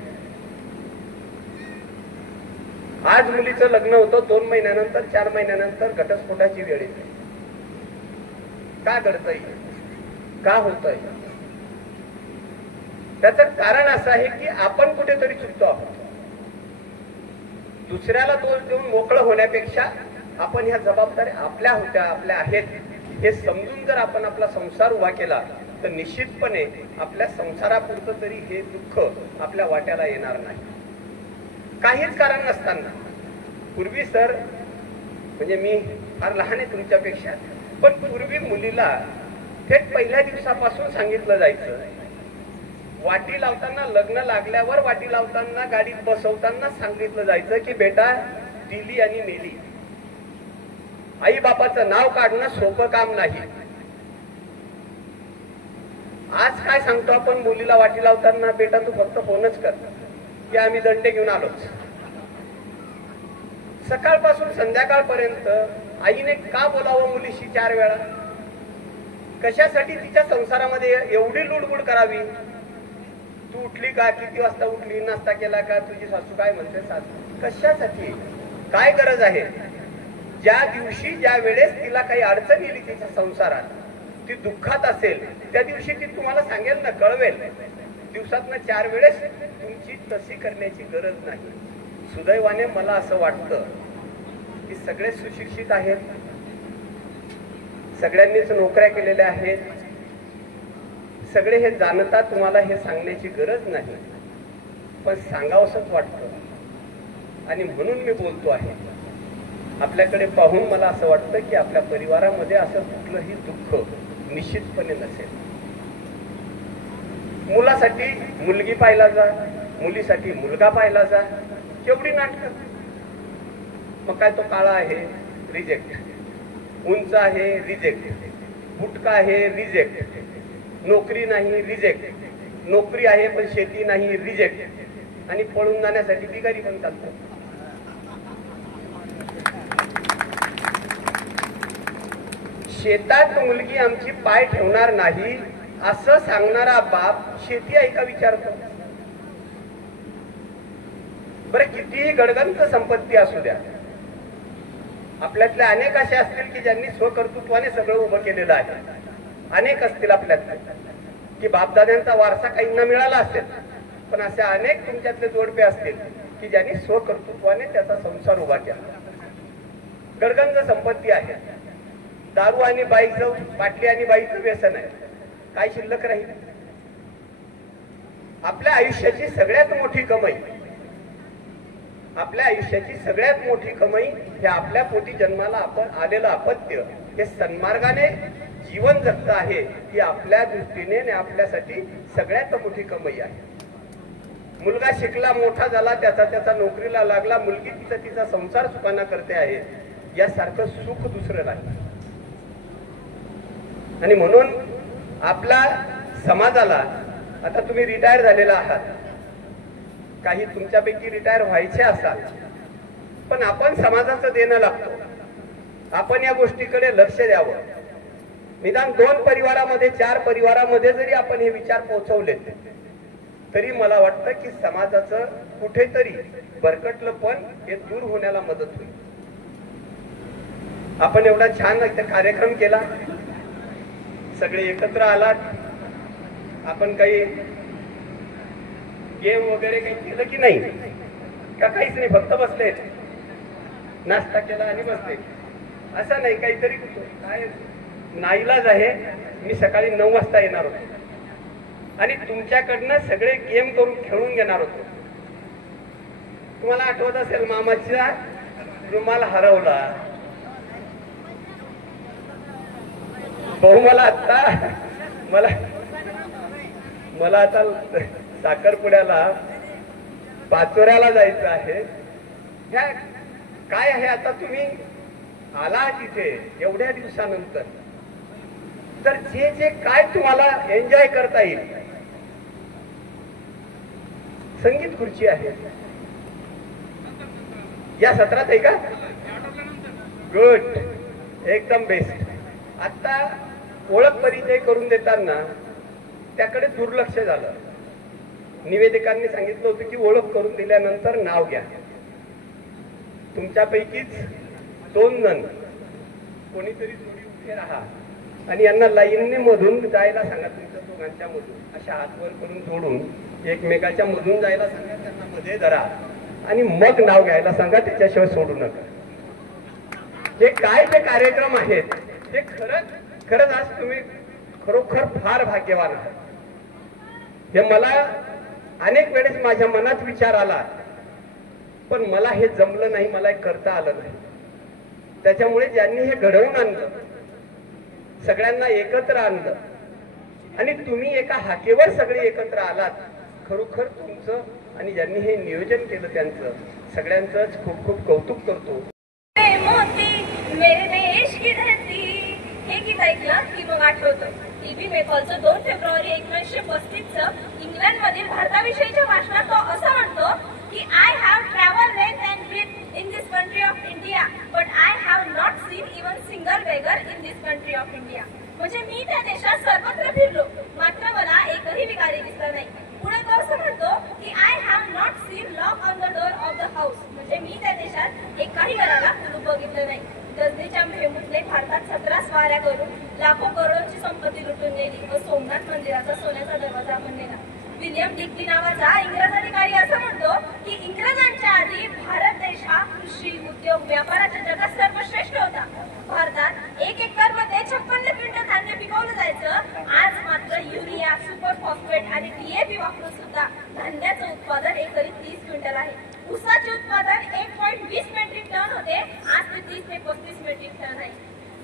आज मुलीचं लग्न होतं, 2 महिन्यानंतर 4 महिन्यानंतर घटस्फोटाची वेळ येते. का घडतंय, का होतंय? त्याचं कारण असं आहे की आपण कुठेतरी चुकतो आहोत. दुसऱ्याला दोष देऊन मोकळं होण्यापेक्षा आपण ह्या जबाबदाऱ्या आपल्या होत्या, आपल्या आहेत हे समजून जर आपण आपला संसार उभा केला तर निश्चितपणे आपल्या संसारापुरतं तरी हे दुःख आपल्या वाट्याला येणार नाही. काहीच कारण नसताना. पूर्वी सर, म्हणजे मी फार लहान आहे तुमच्यापेक्षा, पण पूर्वी मुलीला थेट पहिल्या दिवसापासून सांगितलं जायचं, वाटी लावताना, लग्न लागल्यावर वाटी लावताना, गाडीत बसवताना सांगितलं जायचं की बेटा दिली आणि मेली. आई बापाचं नाव काढणं सोपं काम नाही. आज काय सांगतो आपण मुलीला वाटी लावताना, बेटा तू फक्त फोनच कर की आम्ही दंडे घेऊन आलोच. सकाळपासून संध्याकाळपर्यंत आईने का बोलावं मुलीशी 4 वेळा? कशासाठी तिच्या संसारामध्ये एवढी लुडबुड करावी? तू उठली का? किती वाजता उठली? नाश्ता केला का? तुझी सासू काय म्हणते? सासू कशासाठी? काय गरज आहे? ज्या दिवशी, ज्या वेळेस तिला काही अडचण येईल तिच्या संसारात, ती दुःखात असेल, त्या दिवशी ती तुम्हाला सांगेल ना, कळवेल. दिवसातनं 4 वेळेस तुमची तशी करण्याची गरज नाही. सुदैवाने मला असं वाटतं की सगळे सुशिक्षित आहेत, सगळ्यांनीच नोकऱ्या केलेल्या आहेत, सगळे हे जाणता, तुम्हाला हे सांगण्याची गरज नाही, पण सांगावंसच वाटतं आणि म्हणून मी बोलतो आहे. आपल्याकडे पाहून मला असं वाटतं की आपल्या परिवारामध्ये असं कुठलंही दुःख निश्चितपणे नसेल. मुलासाठी मुलगी पाहिला जा, मुलीसाठी मुलगा पाहिला जा, केवढी नाटकं. मग काय तो काळा आहे, रिजेक्ट. उंच आहे, रिजेक्ट. बुटका आहे, रिजेक्ट. नोकरी नाही, रिजेक्ट. नोकरी आहे पण शेती नाही, रिजेक्ट. आणि पळून जाण्यासाठी बिगारी पण चालतात. शेतात मुलगी आमची पाय ठेवणार नाही असं सांगणारा बाप शेती ऐका विचारतो. बरं, कितीही गडगंत संपत्ती असू द्या, आपल्यातले अनेक असे असतील की ज्यांनी स्वकर्तृत्वाने सगळं उभं केलेलं आहे. अनेक असतील आपल्यातले की बापदाद्यांचा वारसा काहींना मिळाला असेल, पण असे अनेक तुमच्यातले जोडपे असतील की ज्यांनी स्वकर्तृत्वाने त्याचा संसार उभा केला. गडगंज संपत्ती आहे. दारू आणि बाईचं, बाटली आणि बाईचं व्यसन आहे. काय शिल्लक राहील? आपल्या आयुष्याची सगळ्यात मोठी कमाई, आपल्या आयुष्याची सगळ्यात मोठी कमाई हे आपल्या पोटी जन्माला आपण आलेलं अपत्य, हे सन्मार्गाने जीवन जगत आहे, ही आपल्या दृष्टीने आणि आपल्यासाठी सगळ्यात मोठी कमाई आहे. मुलगा शिकला, मोठा झाला, त्याचा नोकरीला लागला, मुलगी तिचा संसार सुखाना करते आहे, यासारखं सुख दुसरं नाही. आणि म्हणून आपल्या समाजाला, आता तुम्ही रिटायर झालेला आहात, काही तुमच्यापैकी रिटायर व्हायचे असाल, पण आपण समाजाचं देणं लागतो. आपण या गोष्टीकडे लक्ष द्यावं. निदान 2 परिवारामध्ये 4 परिवारामध्ये जरी आपण हे विचार पोहोचवले तरी मला वाटतं की समाजाचं कुठेतरी भरकटलं पण हे दूर होण्याला मदत होईल. आपण एवढा छान कार्यक्रम केला, सगळे एकत्र आलात. आपण काही गेम वगैरे काही केलं की नाही? का काहीच नाही, फक्त बसले, नाश्ता केला आणि बसले? असं नाही, काहीतरी काय नाईलाज आहे. मी सकाळी 9 वाजता येणार होतो आणि तुमच्याकडनं सगळे गेम करून खेळून घेणार होतो. तुम्हाला आठवत असेल, मामाचा रुमाल हरवला. भाऊ मला आता साखरपुड्याला पाचोऱ्याला जायचं आहे. काय आहे, आता तुम्ही आला तिथे एवढ्या दिवसानंतर, तर जे काय तुम्हाला एन्जॉय करता येईल. संगीत खुर्ची आहे या सत्रात आहे का? गुड, एकदम बेस्ट. आता ओळख परिचय करून देताना त्याकडे दुर्लक्ष झालं. निवेदकांनी सांगितलं होतं की ओळख करून दिल्यानंतर नाव घ्या. तुमच्यापैकीच 2 जण कोणीतरी थोडी उभे राहा आणि यांना लाईनने मधून जायला सांगा. तुमच्या दोघांच्या मधून अशा हातवर करून जोडून एकमेकाच्या मधून जायला सांगा. त्यांना मध्ये धरा आणि मग नाव घ्यायला सांगा, त्याच्याशिवाय सोडू नका. हे काय जे कार्यक्रम आहेत ते खरंच आज तुम्ही खरोखर फार भाग्यवान आहात. हे मला अनेक वेळेस माझ्या मनात विचार आला, पण मला हे जमलं नाही, मला हे करता आलं नाही. त्याच्यामुळे ज्यांनी हे घडवून आणलं, सगळ्यांना एकत्र आणलं आणि तुम्ही एका हाकेवर सगळे एकत्र आलात, खरोखर तुमचं आणि ज्यांनी हे नियोजन केलं त्यांचं सगळ्यांचंच खूप खूप कौतुक करतो. मेरे देश की धरती हे गीत ऐकलं की मग आठवतं टीव्ही मेपलचं 2 फेब्रुवारी 1935चं इंग्लंडमधील भारताविषयीच्या भाषणात तो असं म्हणतो की I have travel length and breadth in this country of India, but I have not seen even single beggar in this country of India. म्हणजे मी त्या देशात सर्वत्र फिरलो, मात्र मला एकही भिकारी दिसला नाही. पुढे तो असं म्हणतो की I have not scene lock on the door of the house. म्हणजे मी त्या देशात एकाही घराला कुलूप बघितलं नाही. गजनीच्या मेहमूदने भारतात 17 स्वाऱ्या करून लाखो करोडची संपत्ती लुटून नेली व सोमनाथ मंदिराचा सोन्याचा दरवाजा आपण नेला. विल्यम डिक्ली नावाचा इंग्रज अधिकारी असं म्हणतो की इंग्रजांच्या आधी भारत देश हा कृषी, उद्योग, व्यापाराच्या जगात सर्वश्रेष्ठ होता. भारतात 1 एकरमध्ये 56 क्विंटल धान्य पिकवलं जायचं. आज मात्र युरिया, सुपर फॉस्फेट आणि DAP वापरून सुद्धा धान्याचं उत्पादन एकरी 30 क्विंटल आहे. ऊसाचे उत्पादन 1.20 मेट्रिक टन होते, आज ते 30 ते 35 मेट्रिक टन आहे.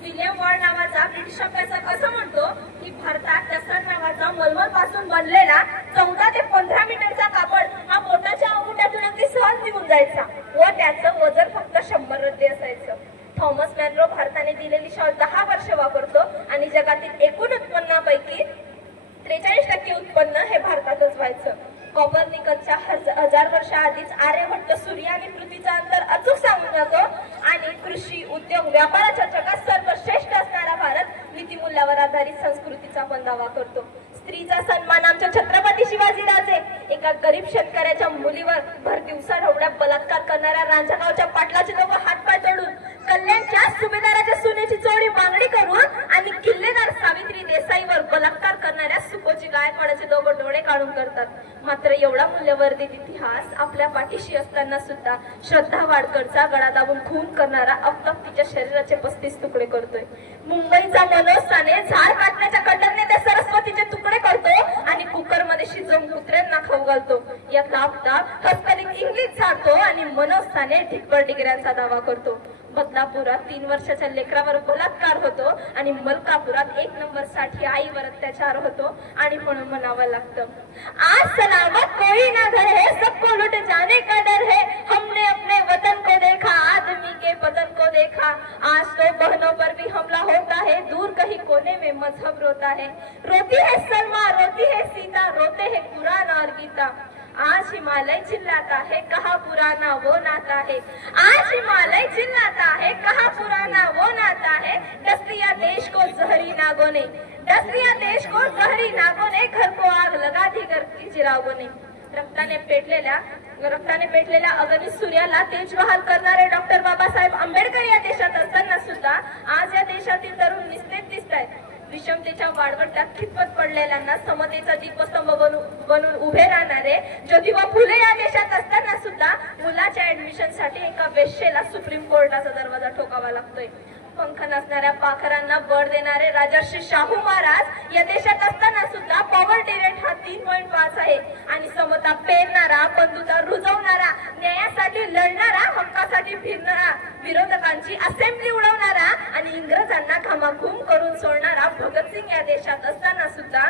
विल्यम वॉर्ड नावाचा ब्रिटिश अभ्यासक असं म्हणतो की भारतात टसर नावाचा मलमल पासून बनलेला 14 ते 15 मीटरचा कापड हा बोटाच्या अंगठ्यातून अगदी सहज निघून जायचा व त्याचं वजन फक्त 100 रद्दी असायचं. थॉमस मॅनरो भारताने दिलेली शॉल 10 वर्ष वापरतो आणि जगातील एकूण उत्पन्नापैकी 43% उत्पन्न हे भारतातच व्हायचं. कॉपर्निकसच्या 1000 वर्षा आधीच आर्यभट्ट सूर्य आणि पृथ्वीचं अंतर अचूक सांगून जातो आणि कृषी, उद्योग, व्यापाराच्या जगात सर्वश्रेष्ठ असणारा भारत नीतिमूल्यावर आधारित संस्कृतीचा पण दावा करतो. स्त्रीचा सन्मान आमच्या छत्रपती शिवाजीराजे एका गरीब शेतकऱ्याच्या मुलीवर भर दिवसा ढवळ्या बलात्कार करणाऱ्या रांजणगावच्या पाटलाचे लोक हातपाय तोडून कल्याणच्या सुभेदाराच्या सुनेची चोरी मागणी करून आणि किल्लेदार सावित्री देसाईवर बलात्कार करणाऱ्या सुकोची गायकवाडाचे दोघं डोळे काढून करतात. मात्र एवढा मूल्यवर्धित इतिहास आपल्या पाठीशी असताना सुद्धा श्रद्धा वाडकरचा गळा दाबून खून करणारा अफताब तिच्या शरीराचे 35 तुकडे करतोय. मुंबईचा मनोज साने झाड काटण्याच्या कंडकने त्या सरस्वतीचे तुकडे करतो आणि कुकरमध्ये शिजवून कुत्र्यांना खाऊ घालतो. यातला अफताब हस्कलिंग इंग्लिश झाडतो आणि मनोज साने ढिक्कळ डिग्र्यांचा दावा करतो. बदलापुरात 3 वर्षाच्या लेकरावर बलात्कार होतो आणि मलकापुरात 1 नंबरसाठी आईवर अत्याचार होतो आणि म्हणून म्हणावं लागतं, आज सलामत कोई ना घर है, सबको लुट जाने का डर है. हमने अपने वतन को देखा, आदमी के पतन को देखा. आज तो बहनों पर भी हमला होता है, दूर कहीं कोने में मजहब रोता है. रोती है सलमा, रोती है सीता, रोते है कुरान और गीता. आज हिमालय चिल्लाता है, कहा पुराना वो नाता है. आज हिमालय चिल्लाता है, कहा पुराना वो नाता है. डस दिया देश को जहरी नागों ने, डस दिया देश को जहरी नागों ने. घर को आग लगा दी घर की चिरागों ने. रक्ताने पेटलेल्या अगणित सूर्याला तेज बहाल करणारे डॉक्टर बाबासाहेब आंबेडकर या देशात असताना सुद्धा आज या देशातील तरुण निस्तेज दिसत आहेत. विषमतेच्या वाढवट्यात खितपत पडलेल्यांना समतेचा दीपस्तंभ बनून उभे राहणारे ज्योतिबा फुले या देशात असताना सुद्धा मुलाच्या ऍडमिशनसाठी एका वेश्येला सुप्रीम कोर्टाचा दरवाजा ठोकावा लागतोय. पंख नसणाऱ्या पाखरांना बळ देणारे राजर्षी शाहू महाराज या देशात असताना सुद्धा पॉवर्टी रेट हा 3.5 आहे आणि समता पेरणारा, बंधुता रुजवणारा, न्यायासाठी लढणारा, हक्कासाठी फिरणारा, विरोधकांची असेंब्ली उडवणारा आणि इंग्रजांना घामाघूम करून सोडणारा भगतसिंग या देशात असताना सुद्धा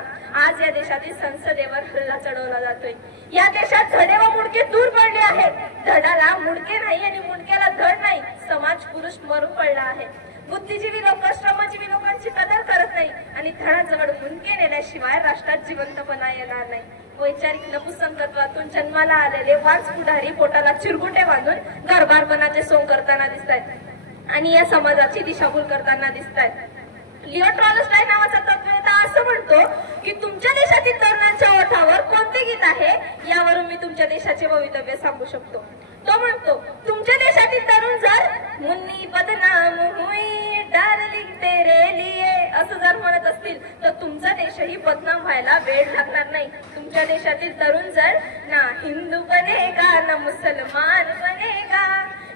आज या देशातील संसदेवर हल्ला चढवला जातोय. या देशात धडे व मुडके दूर पडले आहेत. धडाला मुडके नाही आणि मुडक्याला धड नाही. समाज पुरुष मरून पडला आहे. बुद्धिजीवी लोक, श्रमजीवी लोकांची कदर करत नाही आणि धडाजवळ मुंडके नेल्याशिवाय राष्ट्रात जिवंतपणा येणार नाही. वैचारिक नपुसंकत्वातून जन्माला आलेले वाच पुढारी पोटाला चिरगुटे बांधून कारभारपणाचे सोंग करताना दिसत आहेत आणि या समाजाची दिशाभूल करताना दिसत आहेत. लिओ टॉलस्टॉय नावाचा तत्ववेत्ता असं म्हणतो की तुमच्या देशातील तरुणांच्या ओठावर कोणते गीत आहे यावरून मी तुमच्या देशाचे भवितव्य सांगू शकतो. तो म्हणतो, तुमच्या देशातील तरुण जर मुन्नी बदनाम हुई डार्लिंग तेरे लिए असं जर म्हणत असतील तर तुमचा देशही बदनाम व्हायला वेळ लागणार नाही. तुमच्या देशातील तरुण जर ना हिंदू बनेगा ना मुसलमान बनेगा,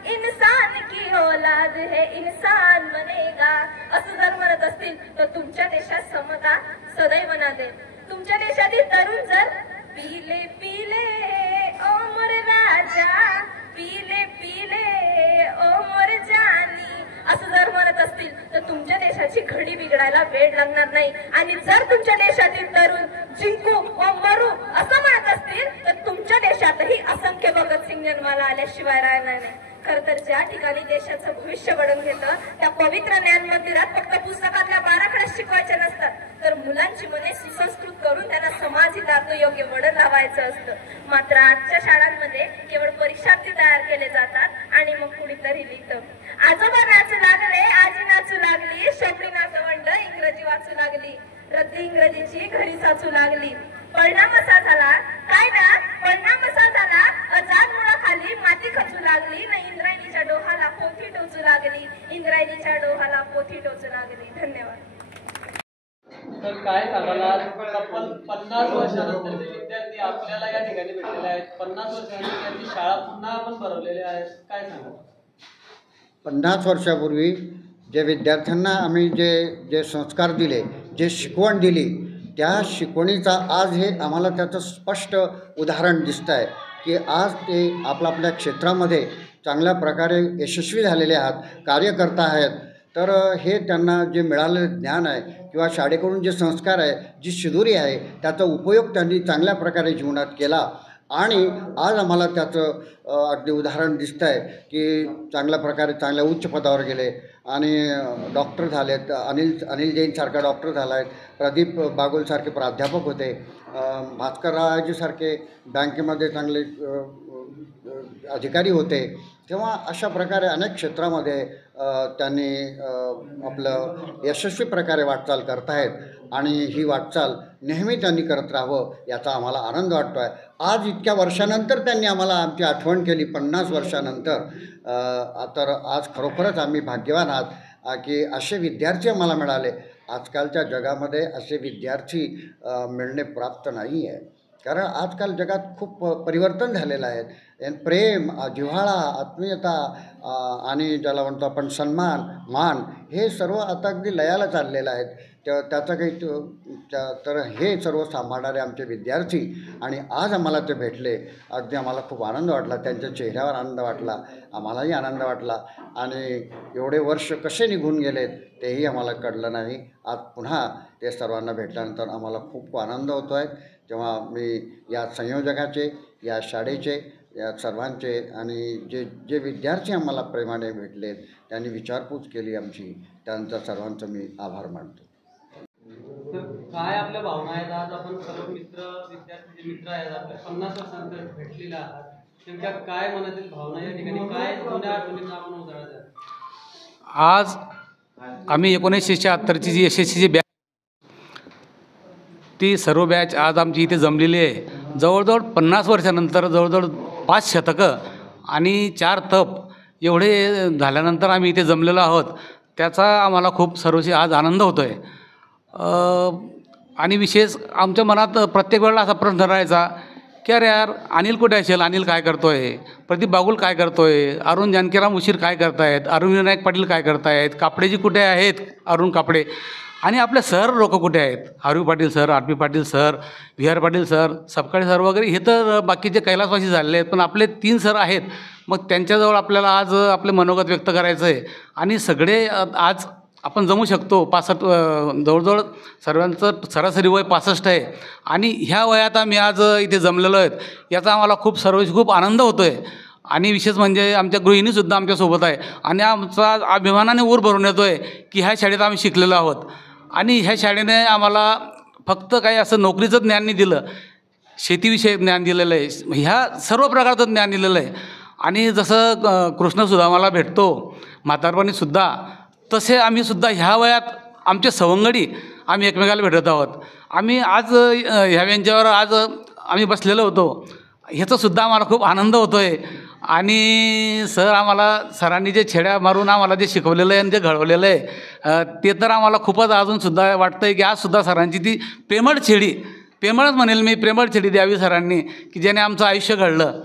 इंसान की औलाद है इंसान बनेगा असं जर म्हणत असतील तर तुमच्या देशात समता सदैव नांदेल. तुमच्या देशातील तरुण जर पीले पीले ओ मोर राजा, पीले पीले ओ मोर जानी असं जर म्हणत असतील तर तुमच्या देशाची घडी बिघडायला वेळ लागणार नाही. आणि जर तुमच्या देशातील तरुण जिंकू व मरू असं म्हणत असतील तर तुमच्या देशातही असंख्य भगतसिंग जन्माला आल्याशिवाय राहणार नाही. खर तर ज्या ठिकाणी देशाचं भविष्य घडवून घेतं त्या पवित्र ज्ञान मंदिरात फक्त पुस्तकातल्या बाराखड्या शिकवायच्या नसतात तर मुलांची मने सुसंस्कृत करून त्यांना समाज हितार्थ योग्य वळण लावायचं असतं. मात्र आजच्या शाळांमध्ये केवळ परीक्षार्थी तयार केले जातात आणि मग कुणीतरी लिहितं, आजोबा नाचू लागले, आजी नाचू लागली, शबरी नाचवंड इंग्रजी वाचू लागली, रद्दी इंग्रजीची घरी साचू लागली. परिणाम असा झाला काय ना, परिणाम असा झाला अजान मुळाखाली माती खचू लागली न इंद्रायणीच्या डोहाला पोथी टोचू लागली, इंद्रायणीच्या डोहाला पोथी टोचू लागली. धन्यवाद. तर काय सांगाल, आज तब्बल 50 वर्षानंतरचे विद्यार्थी आपल्याला या ठिकाणी भेटलेले आहेत. 50 वर्षानंतर शाळा पुन्हा आपण भरवलेल्या आहेत, काय सांगाल? 50 वर्षापूर्वी जे विद्यार्थ्यांना आम्ही जे संस्कार दिले, जे शिकवण दिली, त्या शिकवणीचा आज हे आम्हाला त्याचं स्पष्ट उदाहरण दिसतं आहे की आज ते आपल्या क्षेत्रामध्ये चांगल्या प्रकारे यशस्वी झालेले आहात, कार्य करत आहेत. तर हे त्यांना जे मिळालेलं ज्ञान आहे किंवा शाळेकडून जे संस्कार आहे, जी शिदोरी आहे, त्याचा उपयोग त्यांनी चांगल्या प्रकारे जीवनात केला आणि आज आम्हाला त्याचं अगदी उदाहरण दिसतं आहे की चांगल्या प्रकारे चांगल्या उच्च पदावर गेले आणि डॉक्टर झालेत. अनिल जैनसारखा डॉक्टर झाला आहे, प्रदीप बागुलसारखे प्राध्यापक होते, भास्कररावजीसारखे बँकेमध्ये चांगले अधिकारी होते. तेव्हा अशा प्रकारे अनेक क्षेत्रामध्ये त्यांनी आपलं यशस्वी प्रकारे वाटचाल करत आहेत आणि ही वाटचाल नेहमी त्यांनी करत राहावं याचा आम्हाला आनंद वाटतो आहे. आज इतक्या वर्षानंतर त्यांनी आम्हाला आमची आठवण केली, 50 वर्षानंतर. तर आज खरोखरच आम्ही भाग्यवान आहात की असे विद्यार्थी आम्हाला मिळाले आजकालच्या जगामध्ये असे विद्यार्थी मिळणे प्राप्त नाही आहे. कारण आजकाल जगात खूप परिवर्तन झालेलं आहे. प्रेम, जिव्हाळा, आत्मीयता आणि ज्याला म्हणतो आपण सन्मान, मान, हे सर्व आता अगदी लयाला चाललेलं आहे. त्याचं काही तर हे सर्व सांभाळणारे आमचे विद्यार्थी आणि आज आम्हाला ते भेटले. अगदी आम्हाला खूप आनंद वाटला. त्यांच्या चेहऱ्यावर आनंद वाटला, आम्हालाही आनंद वाटला. आणि एवढे वर्ष कसे निघून गेलेत तेही आम्हाला कळलं नाही. आज पुन्हा ते सर्वांना भेटल्यानंतर आम्हाला खूप आनंद होतो आहे. तेव्हा मी या संयोजकाचे, या शाळेचे, या सर्वांचे आणि जे विद्यार्थी आम्हाला प्रेमाने भेटलेत, त्यांनी विचारपूस केली आमची, त्यांचा सर्वांचा मी आभार मानतो. तर काय आपल्या भावना आहेत? आज आपण सर्व विद्यार्थी जे मित्र आहेत आपल्या 50 वर्षांनंतर भेटलेले आहात, नेमक्या काय मनातील भावना या ठिकाणी, काय जुन्या आठवणींना आपण उजाळा द्या? आज आम्ही 1976ची जी यशस्वीची बॅच, ती सर्व बॅच आज आमची इथे जमलेली आहे. जवळजवळ 50 वर्षानंतर जवळजवळ 5 शतकं आणि 4 तप एवढे झाल्यानंतर आम्ही इथे जमलेलो आहोत. त्याचा आम्हाला खूप सर्वशी आज आनंद होतो आहे. आणि विशेष आमच्या मनात प्रत्येक वेळेला असा प्रश्न राहायचा की अरे यार, अनिल कुठे असेल, अनिल काय करतो आहे, प्रदीप बागुल काय करतो आहे, अरुण जानकीराम उशीर काय करतायत, अरुण विनायक पाटील काय करतायत, कापडेजी कुठे आहेत, अरुण कापडे, आणि आपले सर लोक कुठे आहेत, R V Patil sir, R P Patil sir, V R Patil sir, Sapkale sir वगैरे. हे तर बाकीचे कैलासवासी झालेले आहेत, पण आपले 3 सर आहेत. मग त्यांच्याजवळ आपल्याला आज आपले मनोगत व्यक्त करायचं आहे. आणि सगळे आज आपण जमू शकतो. 65 जवळजवळ सर्वांचं सरासरी वय 65 आहे. आणि ह्या वयात आम्ही आज इथे जमलेलो आहेत, याचा आम्हाला खूप खूप आनंद होतो आहे. आणि विशेष म्हणजे आमच्या गृहिणीसुद्धा आमच्यासोबत आहे. आणि आमचा अभिमानाने ऊर भरून येतो आहे की ह्या शाळेत आम्ही शिकलेलो आहोत. आणि ह्या शाळेने आम्हाला फक्त काही असं नोकरीचं ज्ञान नाही दिलं, शेतीविषयक ज्ञान दिलेलं आहे, ह्या सर्व प्रकारचं ज्ञान दिलेलं आहे. आणि जसं कृष्णसुद्धा आम्हाला भेटतो म्हातारपणीसुद्धा, तसे आम्हीसुद्धा ह्या वयात आमचे सवंगडी आम्ही एकमेकाला भेटत आहोत. आम्ही आज ह्या बेंचावर आज आम्ही बसलेलो होतो, ह्याचासुद्धा आम्हाला खूप आनंद होतो आहे. आणि सरांनी जे छेड्या मारून आम्हाला जे शिकवलेलं आहे आणि जे घडवलेलं आहे, ते तर आम्हाला खूपच अजूनसुद्धा वाटतं आहे की आजसुद्धा सरांची ती प्रेमळ छेडी, प्रेमळच म्हणेल मी, प्रेमळ छेडी द्यावी सरांनी, की ज्याने आमचं आयुष्य घडलं.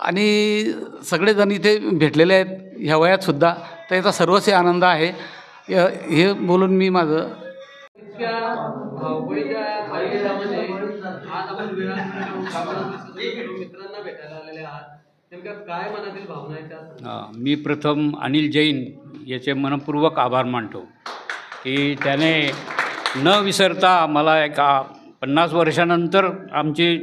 आणि सगळेजण इथे भेटलेले आहेत ह्या वयातसुद्धा, तर याचा सर्वस्वी आनंद आहे. हे बोलून मी माझं इतक्या धावपळीच्या आयुष्यामध्ये आज आपण मित्रांना भेटायला आलेले आहात, नेमक्या काय मनातील भावना आहेत? मी प्रथम अनिल जैन याचे मनपूर्वक आभार मानतो की त्याने न विसरता मला एका 50 वर्षानंतर आमची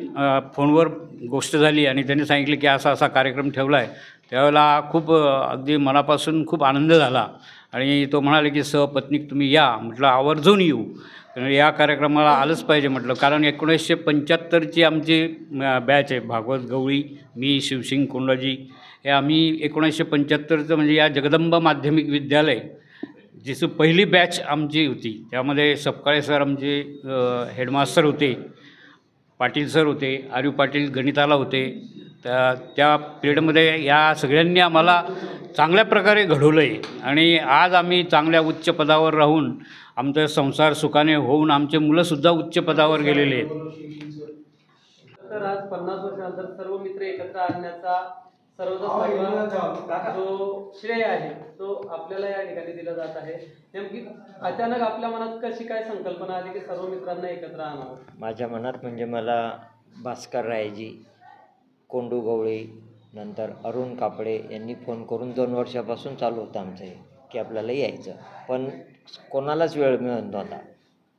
फोनवर गोष्ट झाली आणि त्यांनी सांगितले की असा असा कार्यक्रम ठेवला आहे. त्यावेळेला खूप अगदी मनापासून खूप आनंद झाला. आणि तो म्हणाले की सहपत्नीक तुम्ही या. म्हटलं आवर्जून येऊ, कारण या कार्यक्रमाला आलंच पाहिजे म्हटलं. कारण 1975ची आमची बॅच आहे, भागवत गवळी, मी, शिवसिंग कोंडाजी, हे आम्ही 1975चं म्हणजे या जगदंब माध्यमिक विद्यालय जिचं पहिली बॅच आमची होती. त्यामध्ये सपकाळे सर आमचे हेडमास्तर होते, पाटील सर होते, आरवी पाटील गणिताला होते. त्या पिरियडमध्ये या सगळ्यांनी आम्हाला चांगल्या प्रकारे घडवलं आहे. आणि आज आम्ही चांगल्या उच्च पदावर राहून आमचा संसार सुखाने होऊन आमचे मुलंसुद्धा उच्च पदावर गेलेले आहेत. तर आज 50 वर्षानंतर सर्व मित्र एकत्र आणण्याचा सर्व जो श्रेय आहे तो आपल्याला या ठिकाणी दिला जात आहे. नेमकी अचानक आपल्या मनात कशी काय संकल्पना आली की सर्व मित्रांना एकत्र आणावं? माझ्या मनात म्हणजे मला भास्कर रायजी, कोंडू गवळी, नंतर अरुण कापडे यांनी फोन करून 2 वर्षापासून चालू होतं आमचं हे की आपल्याला यायचं, पण कोणालाच वेळ मिळत नव्हता.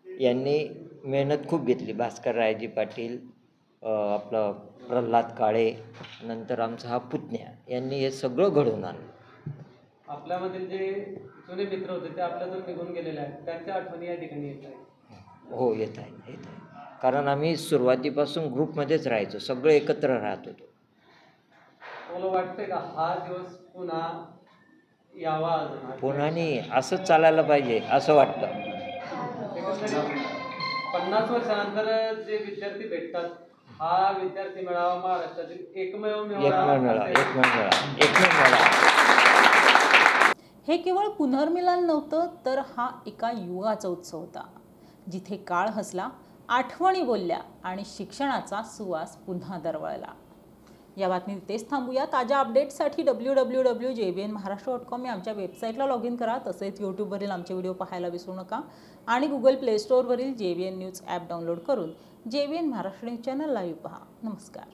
यांनी मेहनत खूप घेतली. भास्कर रायजी पाटील, आपलं प्रल्हाद काळे, नंतर आमचा हा पुतण्या, यांनी हे सगळं घडवून आणलं. आपल्यामधील जे जुने मित्र होते ते आपल्यातून निघून गेलेले आहेत, त्यांच्या आठवणी या ठिकाणी येत आहे? हो, येत आहे. कारण आम्ही सुरुवातीपासून ग्रुपमध्येच राहायचो, सगळे एकत्र राहत होतो. मला वाटतं का हा दिवस पुन्हा यावा? पुन्हा नाही, असंच चालायला पाहिजे असं वाटतं. 50 वर्षानंतर जे विद्यार्थी भेटतात, हा विद्यार्थी मेळावा महाराष्ट्रातील एकमेव मेळावा. हे केवळ पुनर्मिलन नव्हतं, तर हा एका युगाचा उत्सव होता, जिथे काळ हसला, आठवणी बोलल्या आणि शिक्षणाचा सुवास पुन्हा दरवळला. या बातमीत तेच थांबूया. ताज्या अपडेट्ससाठी www.jbnmaharashtra.com या आमच्या वेबसाईटला लॉग इन करा. तसेच यूट्यूबवरील आमचे व्हिडिओ पाहायला विसरू नका आणि गुगल प्ले स्टोअरवरील JBN न्यूज ॲप डाउनलोड करून JBN Maharashtra news channel live पहा. नमस्कार.